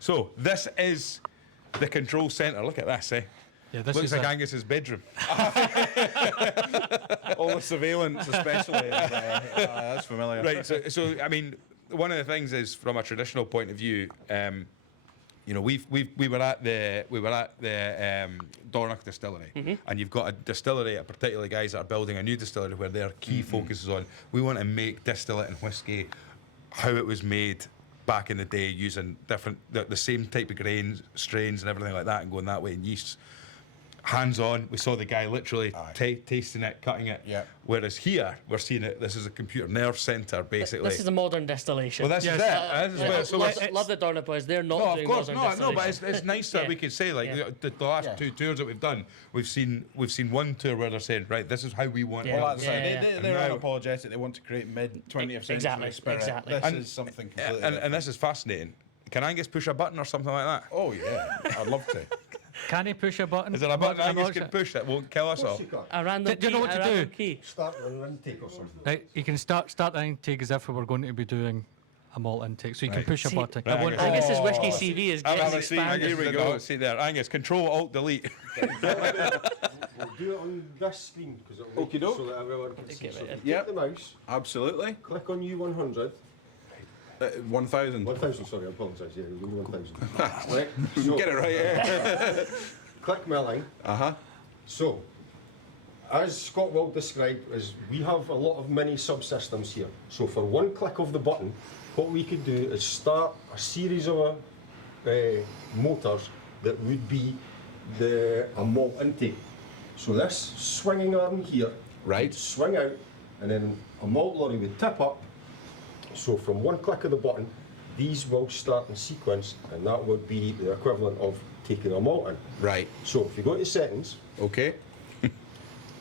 So this is the control centre. Look at this, eh? Yeah, this Looks is like a- Angus's bedroom. All the surveillance, especially. That's familiar. Right. So I mean, one of the things is from a traditional point of view. You know, we were at the Dornoch distillery, and you've got a distillery, particularly guys that are building a new distillery where their key focus is on we want to make distillate and whiskey how it was made back in the day, using the same type of grains, strains, and everything like that, and going that way in yeasts. Hands on, we saw the guy literally tasting it, cutting it. Yeah. Whereas here, we're seeing it. This is a computer nerve centre, basically. This is a modern distillation. Well, this is Yes. it. This is where, so we're- love the Dornoch boys. They're not no, of doing course modern not. distillation. No, but it's nice that Yeah. we could say like Yeah. the last two tours that we've done, we've seen one tour where they're saying, right, this is how we want Yeah. it. Well, that's Yeah, right. yeah. They're now- unapologetic. They want to create mid-20th century Exactly, spirit. exactly. This And- is something completely And this is fascinating. Can Angus push a button or something like that? Oh, yeah. I'd love to. Can he push a button? Is there a button I'm Angus not can sure. push that won't kill us all? A random Do you know key, what to a random do? key. Start an intake or something. Right, you can start the intake as if we were going to be doing a malt intake, so you can Right. push a See, button. right, I won't- Angus. Angus's whiskey CV is I'm getting having a seat. expanded. Here we go. See there, Angus. Control Alt Delete. We'll do it on this screen because it'll make it Okey-doke. so that everyone can see. it So if in. you Yep. take the mouse, Absolutely. click on U100. 1,000. 1000, sorry, I apologise. Yeah, U1000. Right. So Get it right, yeah. click milling. Uh-huh. So, as Scott will describe, is we have a lot of mini subsystems here. So for one click of the button, what we could do is start a series of motors that would be a malt intake. So this swinging arm here Right. would swing out, and then a malt lorry would tip up. So from one click of the button, these will start in sequence, and that would be the equivalent of taking a malt in. Right. So if you go to settings Okay.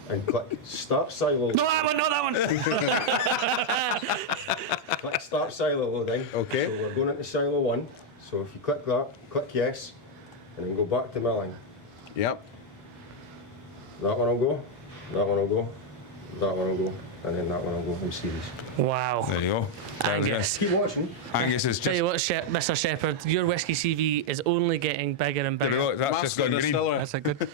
and click start silo, Not that one, not that one. click start silo loading. Okay. So we're going into silo 1. So if you click that, click yes, and then go back to milling. Yep. That one will go, that one will go, that one will go, and then that one will go in series. Wow. There you go. Angus. Keep watching. Angus is Tell just. you what, Mr. Shepherd, your whiskey CV is only getting bigger and There we bigger. go. That's just Master gone green. distiller. That's a good.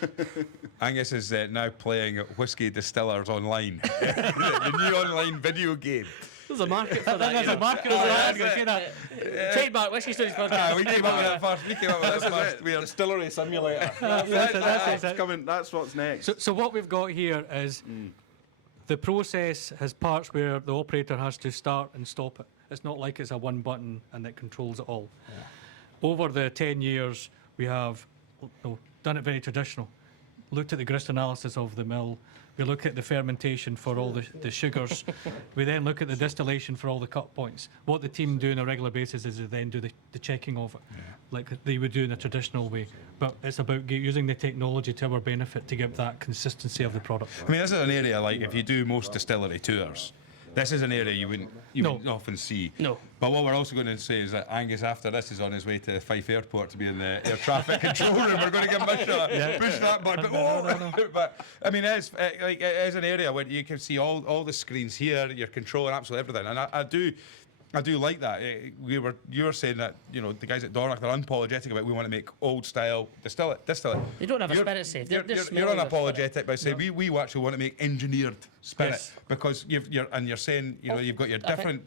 Angus is now playing Whiskey Distillers Online, the new online video game. There's a market for that. There's you a know. market There's for a that, market. you see Trademark Whiskey Stories podcast. We came up with that first. We came up with that first. We are Distillery simulator. That's it. coming. That's what's next. So what we've got here is the process has parts where the operator has to start and stop it. It's not like it's a one button and it controls it all. Over the 10 years, we have done it very traditional. Looked at the grist analysis of the mill. We look at the fermentation for all the sugars. We then look at the distillation for all the cut points. What the team do on a regular basis is they then do the checking of it, like they would do in a traditional way. But it's about using the technology to our benefit to give that consistency of the product. I mean, this is an area like if you do most distillery tours, this is an area you wouldn't often see. No. But what we're also going to say is that Angus, after this, is on his way to Fife Airport to be in the air traffic control room. We're going to give him a shot, push that button. But I mean, it is an area where you can see all the screens here. You're controlling absolutely everything, and I do like that. You were saying that the guys at Dornoch, they're unapologetic about we want to make old style distillate. They don't have a spirit safe. They're You're smelling their unapologetic by saying we actually want to make engineered spirit Yes. because you're saying you've got your I think- different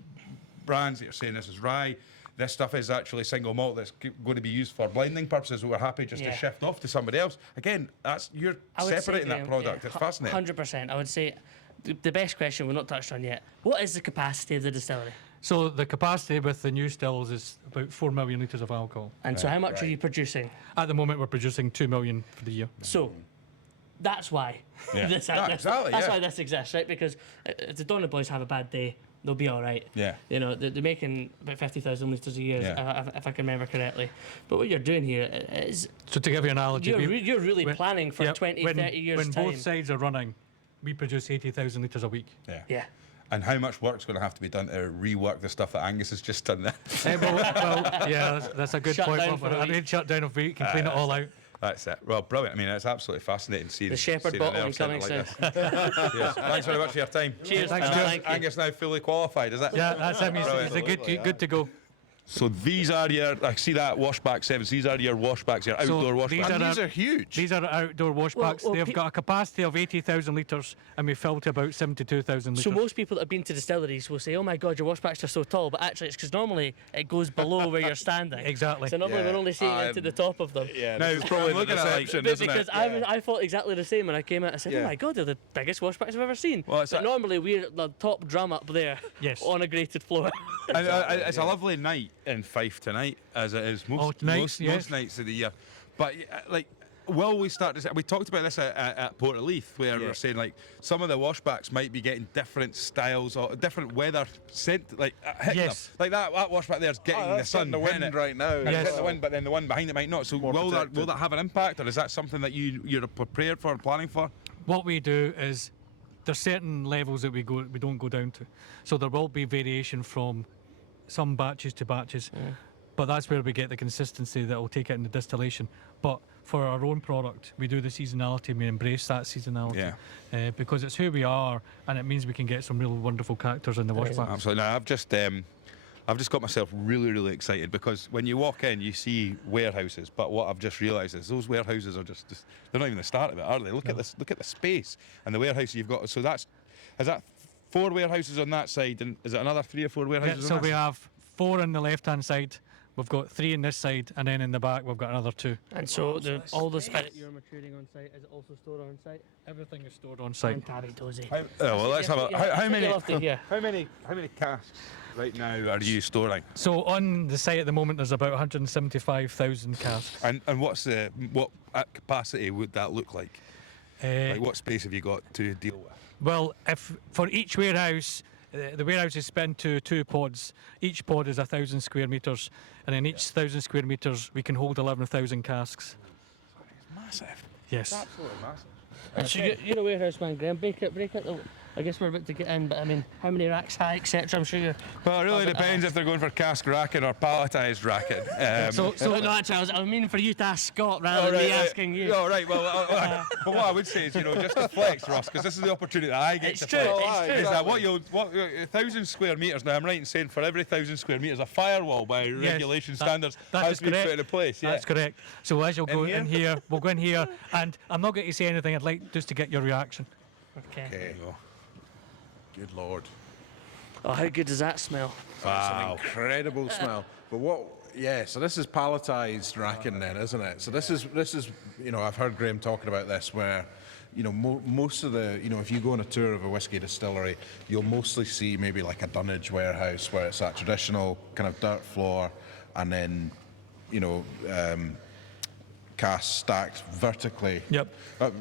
brands that you're saying this is rye. This stuff is actually single malt that's going to be used for blending purposes. We're happy just to Yeah. shift off to somebody else. Again, you're I would say, separating that Graham, product. yeah, It's fascinating. 100%. I would say the best question we've not touched on yet. What is the capacity of the distillery? So the capacity with the new stills is about 4 million litres of alcohol. And so how much are you producing? At the moment, we're producing 2 million for the year. So that's why Yeah. this, Yeah, exactly, that's yeah. why this exists, right? Because if the Dornoch boys have a bad day, they'll be all right. Yeah. You know, they're making about 50,000 litres a year, Yeah. if I can remember correctly. But what you're doing here is So to give you an analogy, you're really planning for 20, 30 years' when time. both sides are running, we produce 80,000 litres a week. Yeah. Yeah. And how much work's going to have to be done to rework the stuff that Angus has just done there? Yeah, that's a good Shut point. down for a I week. need shut down a week and clean it all out. That's it. Well, brilliant. I mean, it's absolutely fascinating seeing The Shepherd seeing an bottling ale centre coming like soon. this. Yes. Thanks very much for your time. Cheers, Thanks, pal. Jeff. Thank you. Angus now fully qualified, is it? Yeah, that's him. Brilliant. He's good to go. So these are your, I see that washback sevens, these are your washbacks, your outdoor these washbacks. And these are huge. These are outdoor washbacks. well, They've got a capacity of 80,000 litres and we fill to about 72,000 litres. So most people that have been to distilleries will say, "Oh my God, your washbacks are so tall," but actually it's because normally it goes below where you're standing. Exactly. So normally we're only seeing into the top of them. Yeah, Now, this is probably I'm the looking at it like- deception, But isn't because it? I thought exactly the same when I came out. I said, Yeah. "Oh my God, they're the biggest washbacks I've ever seen." Well, it's but a- normally we're the top drum up there, Yes. on a grated floor. And, it's a lovely night in Fife tonight, as it is most nights, yes. most nights of the year. But like, will we start to? We talked about this at Port of Leith, where we were saying like some of the washbacks might be getting different styles or different weather scent, like hitting Yes. them. Like that washback there's getting the that's sun, getting the hitting wind it. right now. And it's Yes. hitting the wind, but then the one behind it might not. So More will protected. that have an impact, or is that something that you're prepared for and planning for? What we do is there's certain levels that we don't go down to. So there will be variation from some batches to batches. But that's where we get the consistency that will take it in the distillation. But for our own product, we do the seasonality and we embrace that seasonality. Because it's who we are and it means we can get some real wonderful characters in the washback. Absolutely. Now, I've just got myself really, really excited because when you walk in, you see warehouses. But what I've just realised is those warehouses are just they're not even the start of it, are they? Look at this. Look at the space and the warehouse you've got. So is that 4 warehouses on that side, and is it another 3 or 4 Yeah, warehouses? so on that we side? have 4 on the left-hand side. We've got 3 in this side, and then in the back we've got another 2. And so all the spirit you're maturing on site is it also stored on site? Everything is stored on site. Dozy. Well, let's have a. How many? Love to hear. How many casks right now are you storing? So on the site at the moment, there's about 175,000 casks. And what capacity would that look like? Like what space have you got to deal with? Well, if for each warehouse, the warehouse is spent to 2 pods. Each pod is 1,000 square metres, and in each 1,000 square metres, we can hold 11,000 casks. It's massive. Yes. Absolutely massive. So you're a warehouse man, Graham. Break it. I guess we're about to get in, but I mean, how many racks high, etc. I'm sure you're. Well, it really depends if they're going for cask racking or palletised racking. So no, actually, I mean for you to ask Scott rather than me asking you. Oh, right. Well, but what I would say is, just to flex, Russ, because this is the opportunity that I get It's to true. flex. It's true. Is that what 1,000 square metres? Now I'm right in saying for every 1,000 square metres, a firewall by regulation standards that has is to be correct. put into place. Yeah. That's correct. So as you'll go In in here, we'll go in here, and I'm not going to say anything. I'd like just to get your reaction. Okay. There you go. Good Lord. Oh, how good does that smell? That's an incredible smell. But so this is palletized racking then, isn't it? So this is I've heard Graham talking about this where most of the, if you go on a tour of a whiskey distillery, you'll mostly see maybe like a dunnage warehouse where it's that traditional kind of dirt floor and then, casks stacked vertically,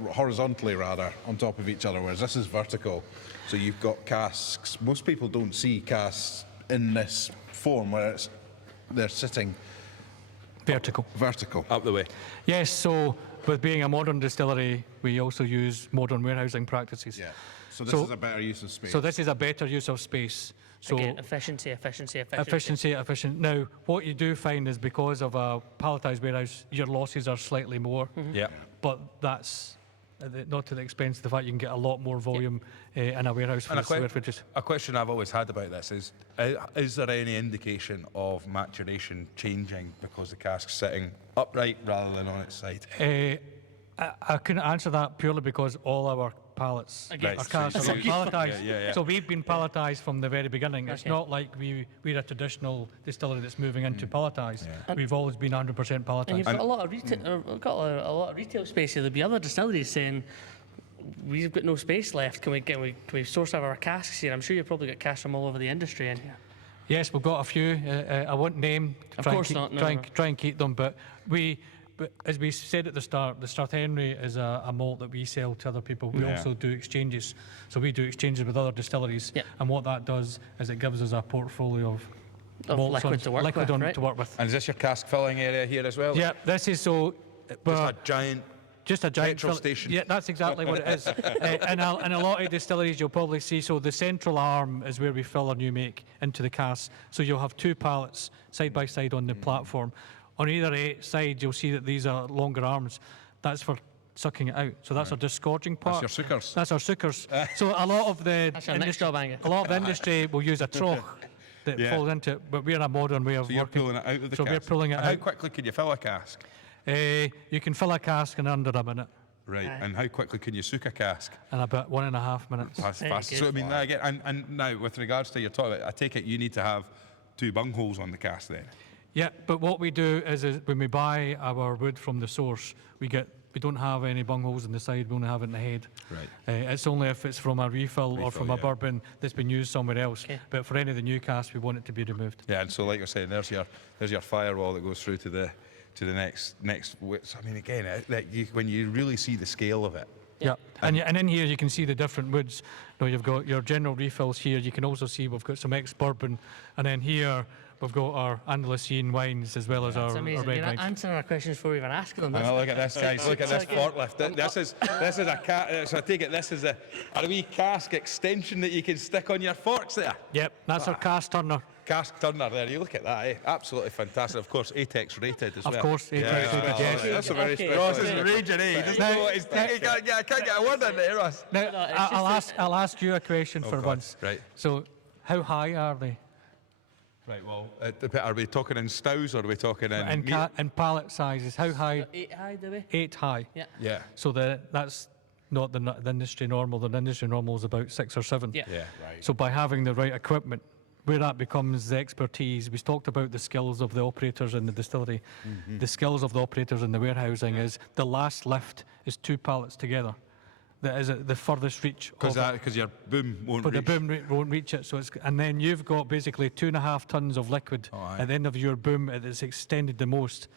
horizontally rather, on top of each other, whereas this is vertical. So you've got casks. Most people don't see casks in this form where they're sitting Vertical. Up the way. Yes. So with being a modern distillery, we also use modern warehousing practices. Yeah. So this is a better use of space. So this is a better use of space. So Again, efficiency. efficient. Now, what you do find is because of a palletised warehouse, your losses are slightly more. Yeah. But that's not to the expense of the fact you can get a lot more volume in a warehouse for And the square footage. a question I've always had about this is there any indication of maturation changing because the cask's sitting upright rather than on its side? I couldn't answer that purely because all our pallets Again, are casks are palletised. Yeah. So we've been palletised from the very beginning. It's not like we're a traditional distillery that's moving into palletised. We've always been 100% And palletised. you've got a lot of retail. A lot of retail space here. There'll be other distilleries saying, "We've got no space left. Can we source our casks here?" I'm sure you've probably got casks from all over the industry in here. Yes, we've got a few. I won't name. Of course not, no. Try and keep them, but but as we said at the start, the Strathhenry is a malt that we sell to other people. We Yeah. also do exchanges. So we do exchanges with other distilleries. Yeah. And what that does is it gives us a portfolio of Of malts liquid to work with, right? to work with. And is this your cask filling area here as well? Yeah, this is so. Just Well, a giant. just a giant petrol fill- station. Yeah, that's exactly what it is. In a lot of distilleries, you'll probably see, so the central arm is where we fill our new make into the cask. So you'll have two pallets side by side on the platform. On either side, you'll see that these are longer arms. That's for sucking it out. So that's our disgorging part. your suckers. That's our suckers. So a lot of the That's your next job, Angus. a lot of the industry will use a trough that Yeah. falls into it, but we're a modern way of So you're working. pulling it out of the So cask. we're pulling it And How out. quickly can you fill a cask? You can fill a cask in under a minute, Right. Aye. And how quickly can you soak a cask? in about 1.5 minutes. Fast, Very fast. good. So I mean, again, and now with regards to your toilet, I take it you need to have 2 bungholes on the cask then. Yeah, but what we do is when we buy our wood from the source, we don't have any bungholes in the side, we only have it in the head. Right. It's only if it's from a refill or from a yeah. bourbon that's been used somewhere else. Okay. But for any of the new casks, we want it to be removed. Yeah, and so like you're saying, there's your firewall that goes through to the next. I mean, again, when you really see the scale of it. Yeah, and in here you can see the different woods. You know, you've got your general refills here. You can also see we've got some ex-bourbon, and then here we've got our Andalusian wines as well as our It's amazing. red You're wines. answering our questions before we even ask them. And look at this, guys. Look at this Okay. forklift. This is a so I take it this is a wee cask extension that you can stick on your forks there. Yep, that's our cast turner. Cask turner there. You look at that, eh? Absolutely fantastic. Of course, ATEX rated as Of well. course, ATEX rated, yes. That's a very Okay. special. Ross is raging, eh? He doesn't know what he's thinking. I can't get a word in there, Ross. Now, No, it's just I'll ask you a question for God, once. right. So, how high are they? Right, well, are we talking in stows or are we talking in And meter? pallet sizes, how high? 8 high, do we? 8 high. Yeah. Yeah. So that's not the industry normal. The industry normal is about 6 or 7. Yeah. Yeah. So by having the right equipment, where that becomes the expertise, we talked about the skills of the operators in the distillery. The skills of the operators in the warehousing is the last lift is 2 pallets together. That is at the furthest reach. of it. Because your boom won't But the reach. boom won't reach it, so and then you've got basically 2.5 tons of liquid aye. at the end of your boom. It's extended the most.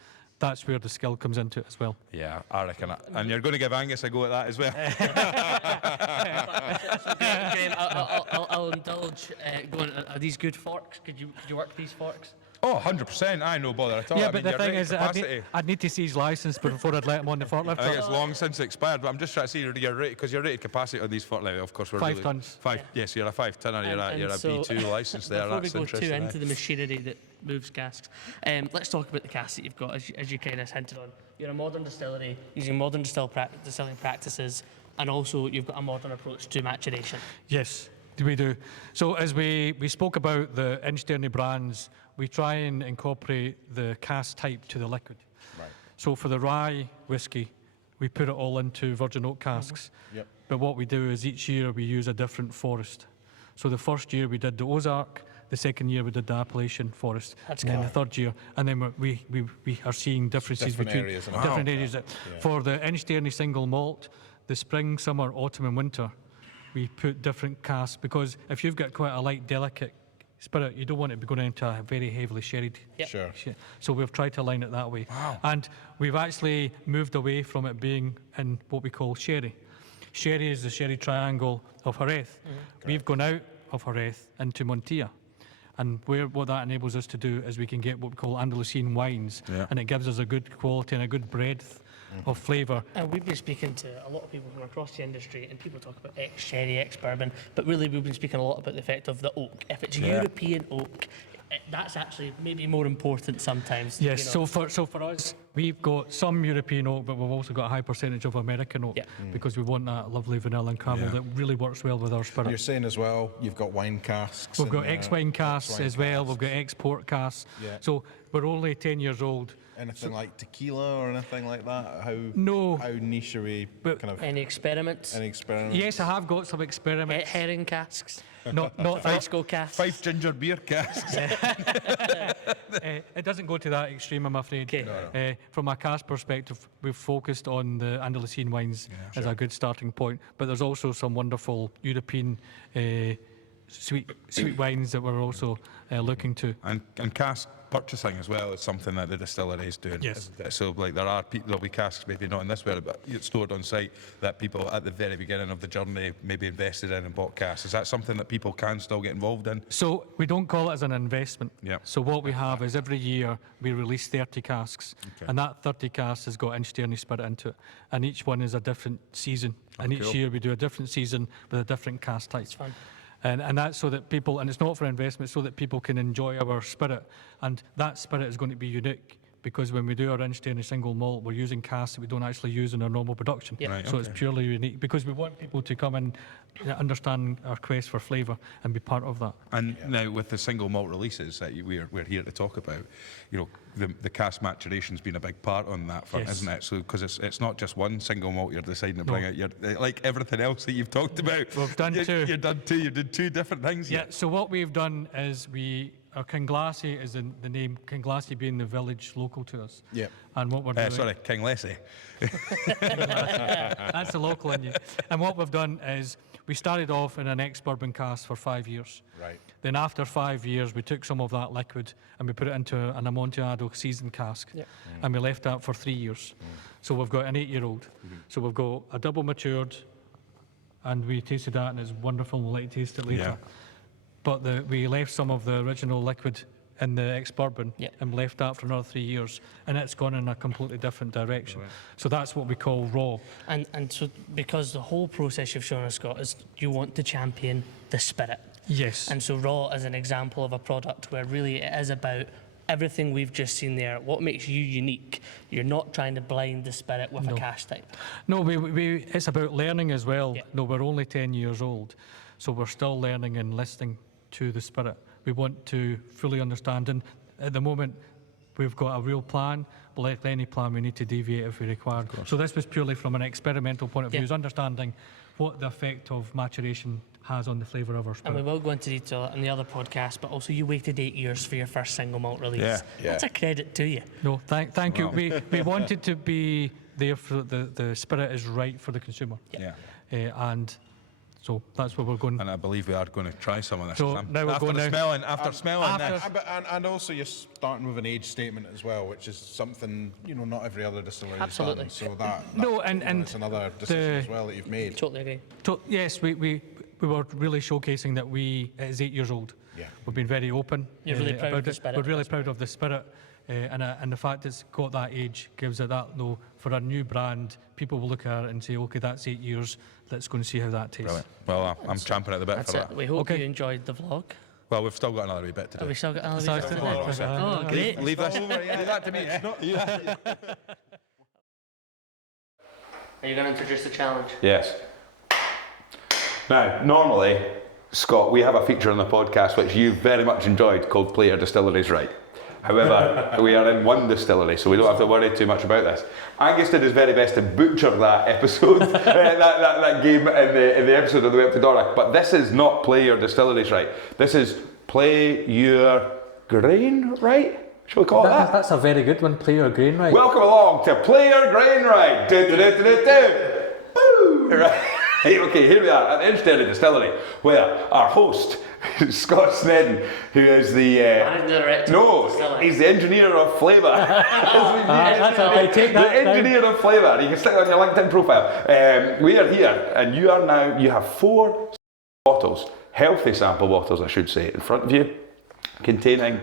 That's where the skill comes into it as well. Yeah, I reckon that. And you're going to give Angus a go at that as well. Graham, I'll indulge. Going, are these good forks? Could you work these forks? Oh, 100%. I no bother at all. Yeah, I but mean, the your thing rated is, capacity. I'd need to see his license before I'd let him on the forklift. I think it's long since expired, but I'm just trying to see your rate because your rated capacity on these forklifts, of course, we're 5 really, tons. 5. Yes, you're a 5 tonner. You're a so, B2 license there. Before That's we go too interesting. into the machinery that moves casks, let's talk about the casks that you've got, as you kind of hinted on. You're a modern distillery using modern distilling practices, and also you've got a modern approach to maturation. Yes, we do. So as we spoke about the InchDairnie brands, we try and incorporate the cask type to the liquid. Right. So for the rye whiskey, we put it all into virgin oak casks. Yep. But what we do is each year we use a different forest. So the first year we did the Ozark, the second year we did the Appalachian forest, That's and then cool. the third year, and then we are seeing differences Different between areas, different areas. For the InchDairnie single malt, the spring, summer, autumn, and winter, we put different casks because if you've got quite a light, delicate spirit, you don't want it to be going into a very heavily sherried. Yep. Sure. So we've tried to line it that way. Wow. And we've actually moved away from it being in what we call sherry. Sherry is the sherry triangle of Jerez. We've gone out of Jerez into Montilla. And what that enables us to do is we can get what we call Andalusian wines, Yeah. and it gives us a good quality and a good breadth of flavour. And we've been speaking to a lot of people from across the industry, and people talk about ex-sherry, ex-bourbon, but really we've been speaking a lot about the effect of the oak. If it's European oak, that's actually maybe more important sometimes. Yes, you know. so for us, we've got some European oak, but we've also got a high percentage of American oak Yeah. because we want that lovely vanilla and caramel Yeah. that really works well with our spirit. You're saying as well, you've got wine casks. We've in got there, ex-wine casks ex-wine as well. casks. We've got export casks. Yeah. So we're only 10 years old. Anything like tequila or anything like that? No. How niche are we? But- Kind of Any experiments? any experiments? Yes, I have got some experiments. Herring casks? Not Frisco casks? 5 ginger beer casks. It doesn't go to that extreme, I'm afraid. Okay. From a cask perspective, we've focused on the Andalusian wines as a good starting point. But there's also some wonderful European sweet wines that we're also looking to. and cask purchasing as well is something that the distillery is doing. Yes. Isn't it? So like there'll be casks maybe not in this way, but it's stored on site that people at the very beginning of the journey maybe invested in and bought casks. Is that something that people can still get involved in? So we don't call it as an investment. Yeah. So what we have is every year we release 30 casks, and that 30 casks has got InchDairnie spirit into it, and each one is a different season. And each year we do a different season with a different cask type. Fun. And that's so that people, and it's not for investment, so that people can enjoy our spirit. And that spirit is going to be unique, because when we do our InchDairnie single malt, we're using casks that we don't actually use in our normal production. Yep. Right, So it's purely unique, because we want people to come and understand our quest for flavour and be part of that. And now with the single malt releases that we're here to talk about, you know, the cask maturation's been a big part on that front, Yes. isn't it? So because it's not just one single malt you're deciding to bring out. You're like everything else that you've talked about. We've done two. You've done two. You did two different things. Yeah, so what we've done is our KinGlassie is in the name, KinGlassie being the village local to us. Yep. And what we're doing... Sorry, KinGlassie. That's the local in you. And what we've done is we started off in an ex-bourbon cask for 5 years. Right. Then after 5 years, we took some of that liquid and we put it into an Amontillado seasoned cask. Yep. And we left that for 3 years. So we've got an 8-year-old. So we've got a double matured, and we tasted that and it's wonderful. We'll like to taste it later. Yeah. But we left some of the original liquid in the ex-bourbon Yep. and left that for another 3 years, and it's gone in a completely different direction. So that's what we call raw. And so because the whole process you've shown us, Scott, is you want to champion the spirit. Yes. And so raw is an example of a product where really it is about everything we've just seen there. What makes you unique? You're not trying to blind the spirit with a cask type. No, it's about learning as well. Yeah. No, we're only 10 years old, so we're still learning and listening to the spirit. We want to fully understand, and at the moment we've got a real plan, but like any plan we need to deviate if we require. So this was purely from an experimental point of view, Yeah. is understanding what the effect of maturation has on the flavour of our And we spirit. will go into detail in the other podcast, but also you waited 8 years for your first single malt release. Yeah. That's a credit to you. No, thank you. We wanted to be there for the spirit is right for the consumer. Yeah. And so that's where we're going. And I believe we are going to try some of this. So now we're going now. After smelling this. And also you're starting with an age statement as well, which is something, you know, not every other distillery has Absolutely. done. So that No, and- you know, and it's another decision the- as well that you've made. Totally agree. Yes, we were really showcasing that it is 8 years old. Yeah. We've been very open. You're really proud of about the it. spirit. We're really proud of the spirit. And the fact it's got that age gives it that, no, for a new brand, people will look at it and say, okay, that's 8 years, let's go and see how that tastes. Brilliant. Well, I'm champing at the bit That's for it. that. We hope Okay. you enjoyed the vlog. Well, we've still got another wee bit to do. Have we still got another So video? it's- Oh, great. Leave this. Leave that to me. Are you going to introduce the challenge? Yes. Now, normally, Scott, we have a feature on the podcast which you very much enjoyed called Play Your Distilleries Right. However, we are in one distillery, so we don't have to worry too much about this. Angus did his very best to butcher that episode, that game in the episode of the way up to Doric. But this is not Play Your Distilleries Right. This is Play Your Grain Right? Shall we call it that? That's a very good one, play your grain right. Welcome along to Play Your Grain Right. Do, do, do, do, do, do. Woo. Right. Okay, here we are at the InchDairnie Distillery, where our host, Scott Sneddon, who is the... Managing director. no, Distillery. he's the engineer of flavour. That's okay, take that The down. engineer of flavour. You can stick it on your LinkedIn profile. We are here, and you have 4 bottles, healthy sample bottles, I should say, in front of you, containing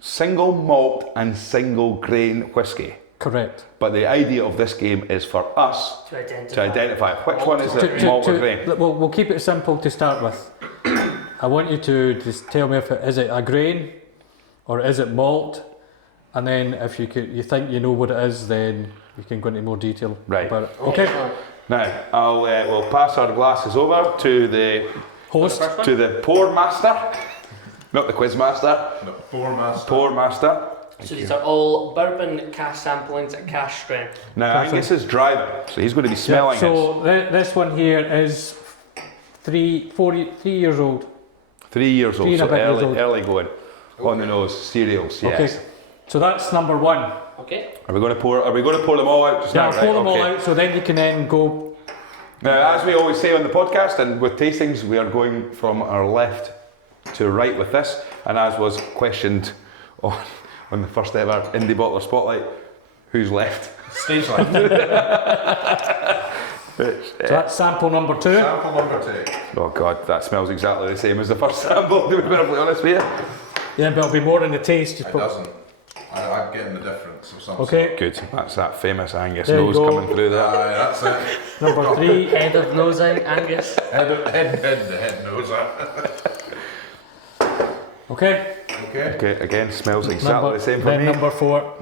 single malt and single grain whiskey. Correct. But the idea of this game is for us To identify which one is it, To- malt or to- grain. We'll keep it simple to start with. I want you to just tell me if is it a grain or is it malt, and then if you think you know what it is, then you can go into more detail Right. about it. Okay. Now, we'll pass our glasses over to the Host. to the pour master, not the quiz master. No, pour master. Pour master. So these are all bourbon cask samplings at cask strength. Now, Perfect. Angus is driving, so he's going to be smelling So this one here is 3 years old. 3 years old, 3 and a so bit years old. early going. On the nose, cereals, yes. Okay. So that's number 1. Okay. Are we going to pour them all out just Yeah, now? pour them all okay. out, so then you can then go. Now, as we always say on the podcast and with tastings, we are going from our left to right with this, and as was questioned on the first ever Indie Bottler Spotlight. Who's left? Stage left. So that's sample number 2. Sample number 2. Oh God, that smells exactly the same as the first sample, to be perfectly honest with you. Yeah, but it'll be more in the taste. It doesn't. I'm getting the difference of some Okay. Good, that's that famous Angus There you nose go. coming through there. Aye, that's it. Number 3. Head of nosing, Angus. Head nose. Okay. Okay. Okay, again, smells exactly the same for then me. number 4.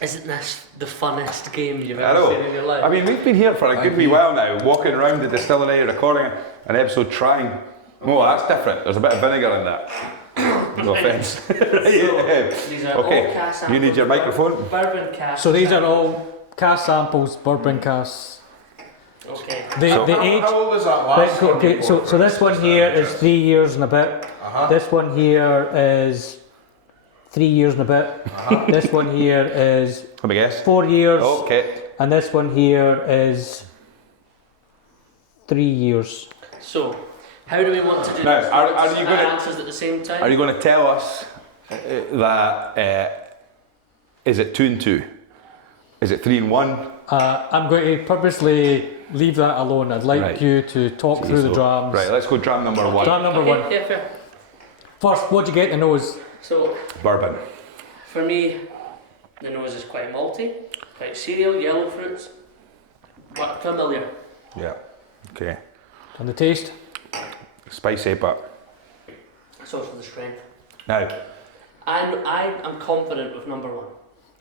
Isn't this the funnest game you've I ever know. seen in your life? I mean, we've been here for a good wee while now, walking around the distillery, recording an episode, trying. Oh, that's different. There's a bit of vinegar in that. No offence. These are all Okay, cast you need your microphone. Bourbon cast. So these are all cask samples, bourbon casks. Okay. The So- age. How old is that Right, last one? okay, so this one here is 3 years and a bit. This one here is 3 years and a bit. This one here is Let me guess. 4 years. Okay. And this one here is 3 years. So, how do we want to do Now, this? are Want to you submit gonna- answers at the same time? Are you going to tell us that is it 2 and 2? Is it 3 and 1? I'm going to purposely leave that alone. I'd like Right. you to talk through the drams. Right, let's go dram number 1. Dram number Okay, 1. yeah, fair. First, what do you get in the nose? So, Bourbon. for me, the nose is quite malty, quite cereal, yellow fruits, but familiar. Yeah. Okay. And the taste? Spicy, but It's also the strength. now. And I am confident with number 1.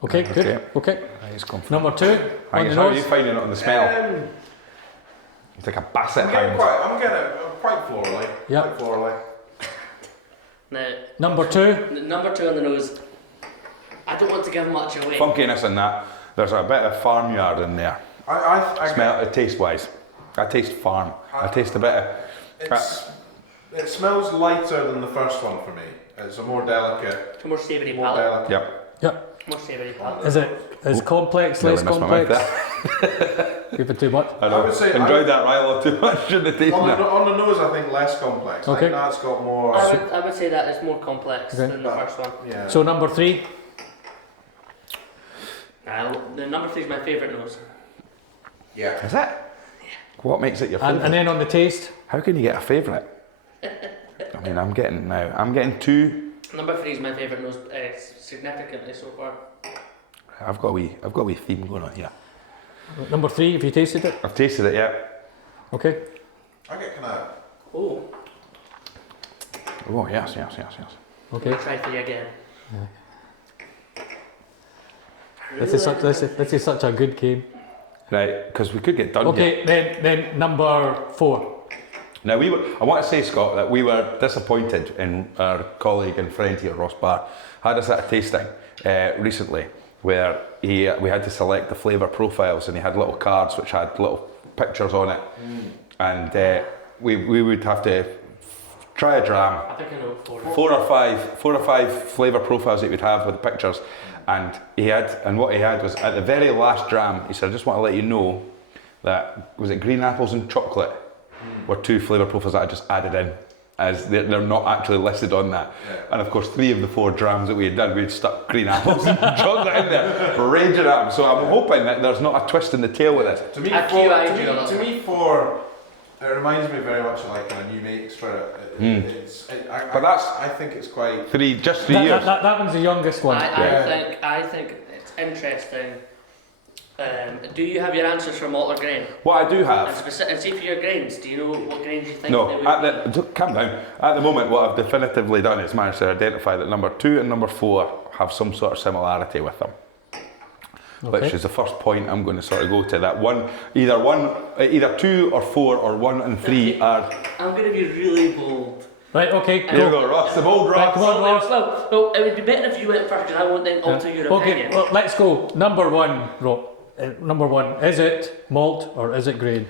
Okay, good. Okay. Okay. Nice comfort. Number 2, on Angus, the how are you nose. finding it on the smell? It's like a basset I'm getting hound. quite florally. Yeah. Quite florally. Now, Number 2, number 2 on the nose, I don't want to give much away. Funkiness in that. There's a bit of farmyard in there. I Smell, taste wise. I taste farm. I taste a bit of. It smells lighter than the first one for me. It's a more delicate. More savoury More palate. delicate. Yep. yep. More savoury palate. Is it as complex, Nearly less missed my mouth complex? there. Give it too much. I know. I would say- Enjoyed that Rilo too much in the taste. On now. the nose, I think less complex. Okay. I think that's got more. I would say that is more complex Okay. than the first one. Yeah. So number 3, The number 3 is my favourite nose. Yeah. Is it? What makes it your and favourite? then on the taste, How can you get a favourite? I mean, I'm getting 2. Number 3 is my favourite nose, significantly so far. I've got a wee theme going on here. number 3, have you tasted it? I've tasted it, yeah. Okay. I get kind of. Oh, Oh yes. Okay. try 3 again. This is such a good game. Right, because we could get done here. Okay, then number 4. Now I want to say, Scott, that we were disappointed in our colleague and friend here, Ross Barr, had us at a tasting recently where we had to select the flavour profiles and he had little cards which had little pictures on it, and we would have to try a dram. I think I know 4. Four or five flavour profiles that we'd have with the pictures, and what he had was at the very last dram. He said, "I just want to let you know that was it green apples and chocolate were 2 flavour profiles that I just added in, as they're not actually listed on that." And of course, 3 of the 4 drams that we had done, we'd stuck green apples and chocolate in there, raging at them. So I'm hoping that there's not a twist in the tail with this. To me, A QI drill. to me, 4. It reminds me very much of like a new makes for it. But that's- I think it's quite. 3 years. That one's the youngest one. I think it's interesting. Do you have your answers for malt or grain? What I do have. And see for your grains. Do you know what grains you think No, they would be? calm down. At the moment, what I've definitively done is managed to identify that number 2 and number 4 have some sort of similarity with them. Okay. Which is the first point I'm going to sort of go to. That either 2 or 4 or 1 and 3 are. I'm going to be really bold. Right, okay, Here we go. go, Ross. The bold Right, Ross. come on, Ross. Well, it would be better if you went first because I won't then alter your Okay, opinion. well, let's go. Number 1, Rob. Number 1, is it malt or is it grain?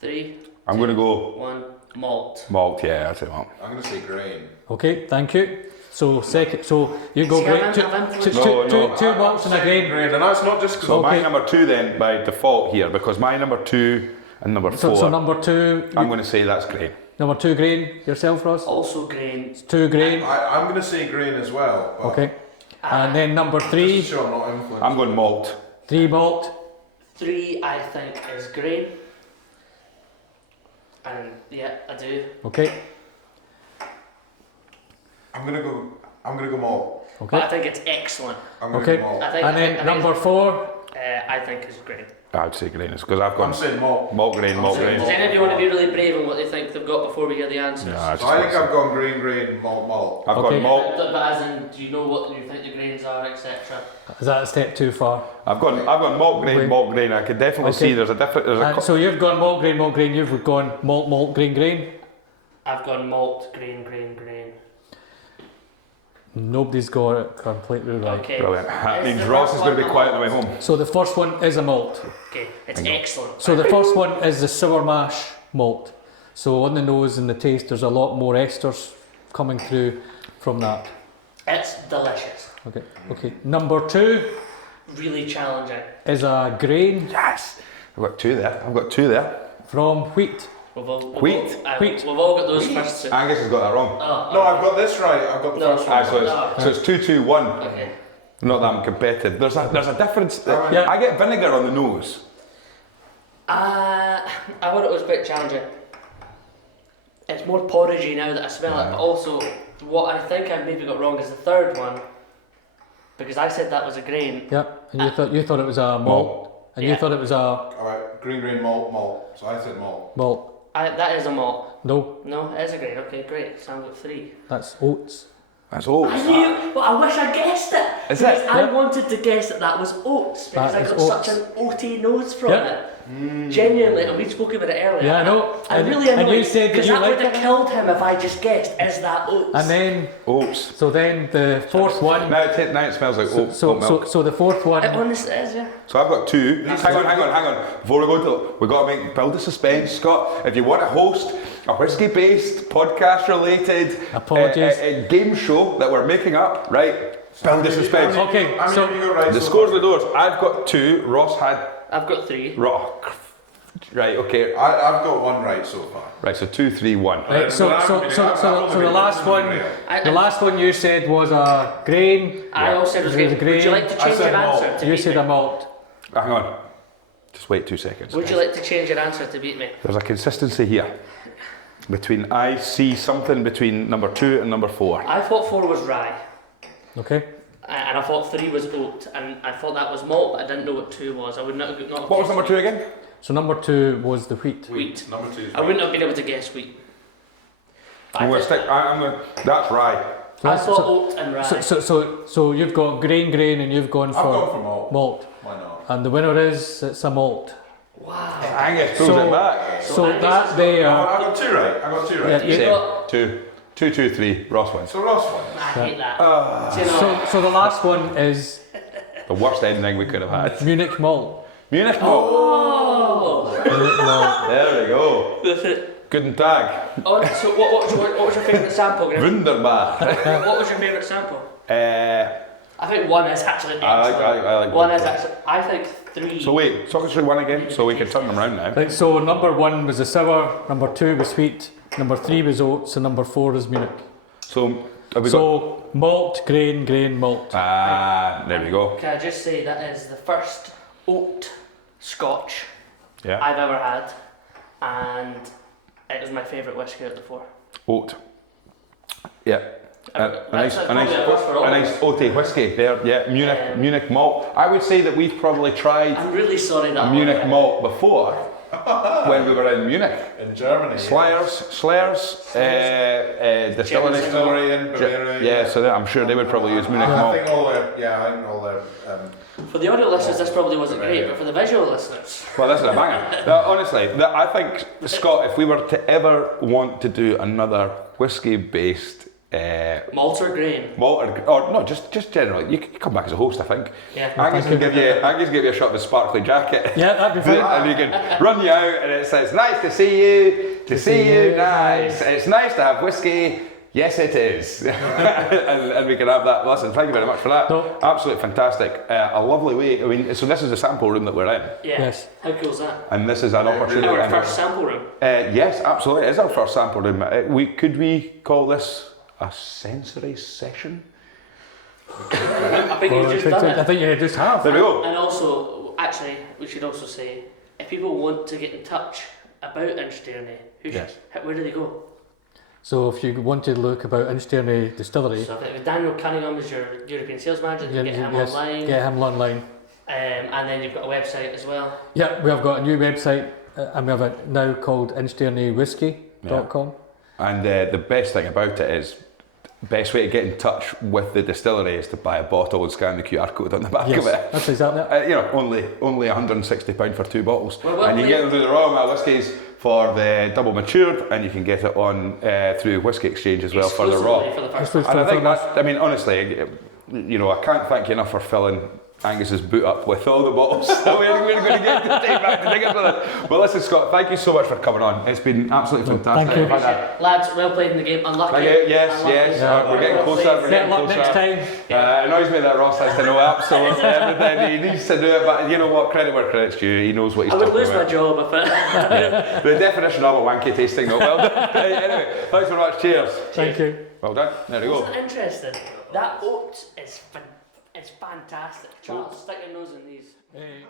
3, I'm going to go 1, malt. malt. Yeah, that's it. Malt. I'm going to say grain. Okay, thank you. So second, so you go See, grain. I've influenced No, Two malts and a grain. Grain, and that's not just because. So my Okay. number 2 then by default here, because my number 2 and number 4. So number 2. I'm going to say that's grain. Number 2 grain. Yourself, Ross? Also grain. 2 grain. I'm going to say grain as well. But Okay. And then number just 3. to show I'm not influenced. I'm going malt. 3 malt. 3, I think, is grain. And yeah, I do. Okay. I'm gonna go malt. But I Okay. think it's excellent. I'm gonna Okay. go malt. I think. And I then think number 4. I think is grain. I'd say grain, because I've I'm gone saying malt. malt grain, malt grain. Does anybody want to be really brave on what they think they've got before we hear the answers? No, I So I think I've gone grain, malt. I've Okay. gone malt. But as in, do you know what you think the grains are, etc.? Is that a step too far? I've gone malt grain, Wait. malt grain. I could definitely Okay. see there's a different. And so you've gone malt grain. You've gone malt grain. I've gone malt, grain. Nobody's got it completely right. Okay. Brilliant. That Is means the Ross first is going to one be a quiet on malt? the way home. So the first one is a malt. Okay, it's excellent. So the first one is the sour mash malt. So on the nose and the taste, there's a lot more esters coming through from that. It's delicious. Okay. Okay. Number 2 Really challenging. is a grain Yes. I've got 2 there. from wheat. We've all, Wheat. Wheat. We've all got those first two. Angus has got that wrong. Oh, No, I've got this right. I've got the No. first one. So it's 2-2-1. okay. Not that I'm competitive. There's a difference. Yeah. I get vinegar on the nose. I thought it was quite challenging. It's more porridgey now that I smell it, but also what I think I maybe got wrong is the third one, because I said that was a grain. Yep. And you thought it was a malt. And you Yeah. thought it was a Alright, grain, malt. So I said malt. malt. That is a malt. No, No, it is a grain. Okay, great. So I've got 3. that's oats. That's oats. I knew, but I wish I guessed it. Is because it? I Yep. wanted to guess that was oats because That I is got oats. such an oaty nose from Yep. it. Genuinely, and we spoke about it earlier. Yeah, I know. I'm And- really and annoyed you said that because you that would liked have it. killed him if I just guessed. Is that oats? And then Oats. so then the fourth one. Now it smells like oat, So oat milk. the fourth one. it honestly is, yeah. So I've got 2. Hang on. Before we go to it, we've got to build the suspense. Scott, if you want to host a whiskey-based, podcast-related Apologies. game show that we're making up, right? Build the suspense. Okay, How many so have you got right? The so scores far? the doors. I've got 2. Ross had I've got 3. right. Okay. I've got one right so far. Right. So 2, 3, 1. right, so the last one. The last one you said was a grain. I also said it was It was grain. grain. Would you like to I change said your malt. answer to You beat said me? a malt. Hang on. Just wait 2 seconds. Would you like to change your answer to beat me? There's a consistency here. I see something between number 2 and number 4. I thought 4 was rye, Okay. and I thought 3 was oat, and I thought that was malt, but I didn't know what 2 was. I would not. Not What was number 2 again? So number 2 was the wheat. Wheat. Number 2 is I wouldn't have been able to guess wheat. I'm going to stick. I'm going. That's right. So I that's- thought so- oat and rye. So you've got grain, and you've gone I've gone for for malt. malt. Why not? And the winner is it's a malt. Wow. Angus pulls So- it back. So Angus that has there. I got 2 right. I got 2 right. Yeah, You Same. got. 2, 2, 3. Ross wins. So Ross won. I hate that. Do you know, So the last one is The worst ending we could have had. Munich malt. Munich malt. oh. Munich malt. There we go. Guten Tag. Oh, so what was your favourite sample, Graham? Wunderbar. What was your favourite sample? uh, I think 1 is actually I excellent. like 1 is one. actually. I think 3. So wait, talk us through 1 again, so we can turn them round now. Right, so number 1 was the sour, number 2 was sweet, number 3 was oats, and number 4 is Munich. So have we So malt, grain, malt. got? There we go. Can I just say that is the first oat Scotch Yeah. I've ever had, and it was my favourite whiskey out of the 4. Oat. Yeah. A That's probably a first for all a of nice us. oaty whiskey there. Yeah, Munich malt. I would say that we've probably tried I'm really sorry that a Munich malt before when we were in Munich. In Germany. Slurs, distillery. Distillery in Bavaria. Yeah, so I'm sure they would probably use Munich I malt. think all the For the audio listeners, this probably wasn't great, but for the visual listeners, Well, this is a banger. Honestly, I think, Scott, if we were to ever want to do another whiskey-based malt or grain. malt, or no, just generally, you can come back as a host, I think. Yeah. Angus can give you a shot of a sparkly jacket. Yeah, that'd be fine. And you can run you out, and it says, "Nice to see you. To see you, nice. It's nice to have whiskey. Yes, it is. and we can have that. Listen, thank you very much for that. No. Absolutely fantastic. A lovely way. I mean, so this is the sample room that we're in. Yeah. Yes. How cool is that? And this is an opportunity. Our first sample room. Yes, absolutely. It is our first sample room. Could we call this a sensory session? I think you've just done it. I think you just have. There we go. And also, actually, we should also say, if people want to get in touch about InchDairnie, where do they go? So if you want to look about InchDairnie Distillery, So if Daniel Cunningham is your European sales manager, you can get him online. Get him online. And then you've got a website as well. Yeah, we have got a new website and we have it now called InchDairnieWhiskey.com. And the best thing about it is, best way to get in touch with the distillery is to buy a bottle and scan the QR code on the back of it. That's exactly it. Only £160 for 2 bottles. Well, and you can get them through the Royal Malt whiskies for the double matured, and you can get it on through Whisky Exchange as well for the raw. For the first Exclusively And I think for us. that, I mean, honestly, I can't thank you enough for filling Angus's boot up with all the bottles that we're going to get to take back to Diggers with us. But listen, Scott, thank you so much for coming on. It's been absolutely fantastic. Thank you. Lads, well played in the game. Unlucky. Thank you. Yes, Unlucky. yes. Yeah. We're getting closer. We're getting Better luck closer. next time. It annoys me that Ross has to know absolutely everything. He needs to do it, but you know what? Credit where credit's due. He knows what he's I would talking lose about. my job if it. The definition of a wanky tasting though. Well done. Anyway, thanks very much. Cheers. Thank you. Well done. There we go. Isn't that interesting? That oat is fantastic. Charles, stick your nose in these. Hey.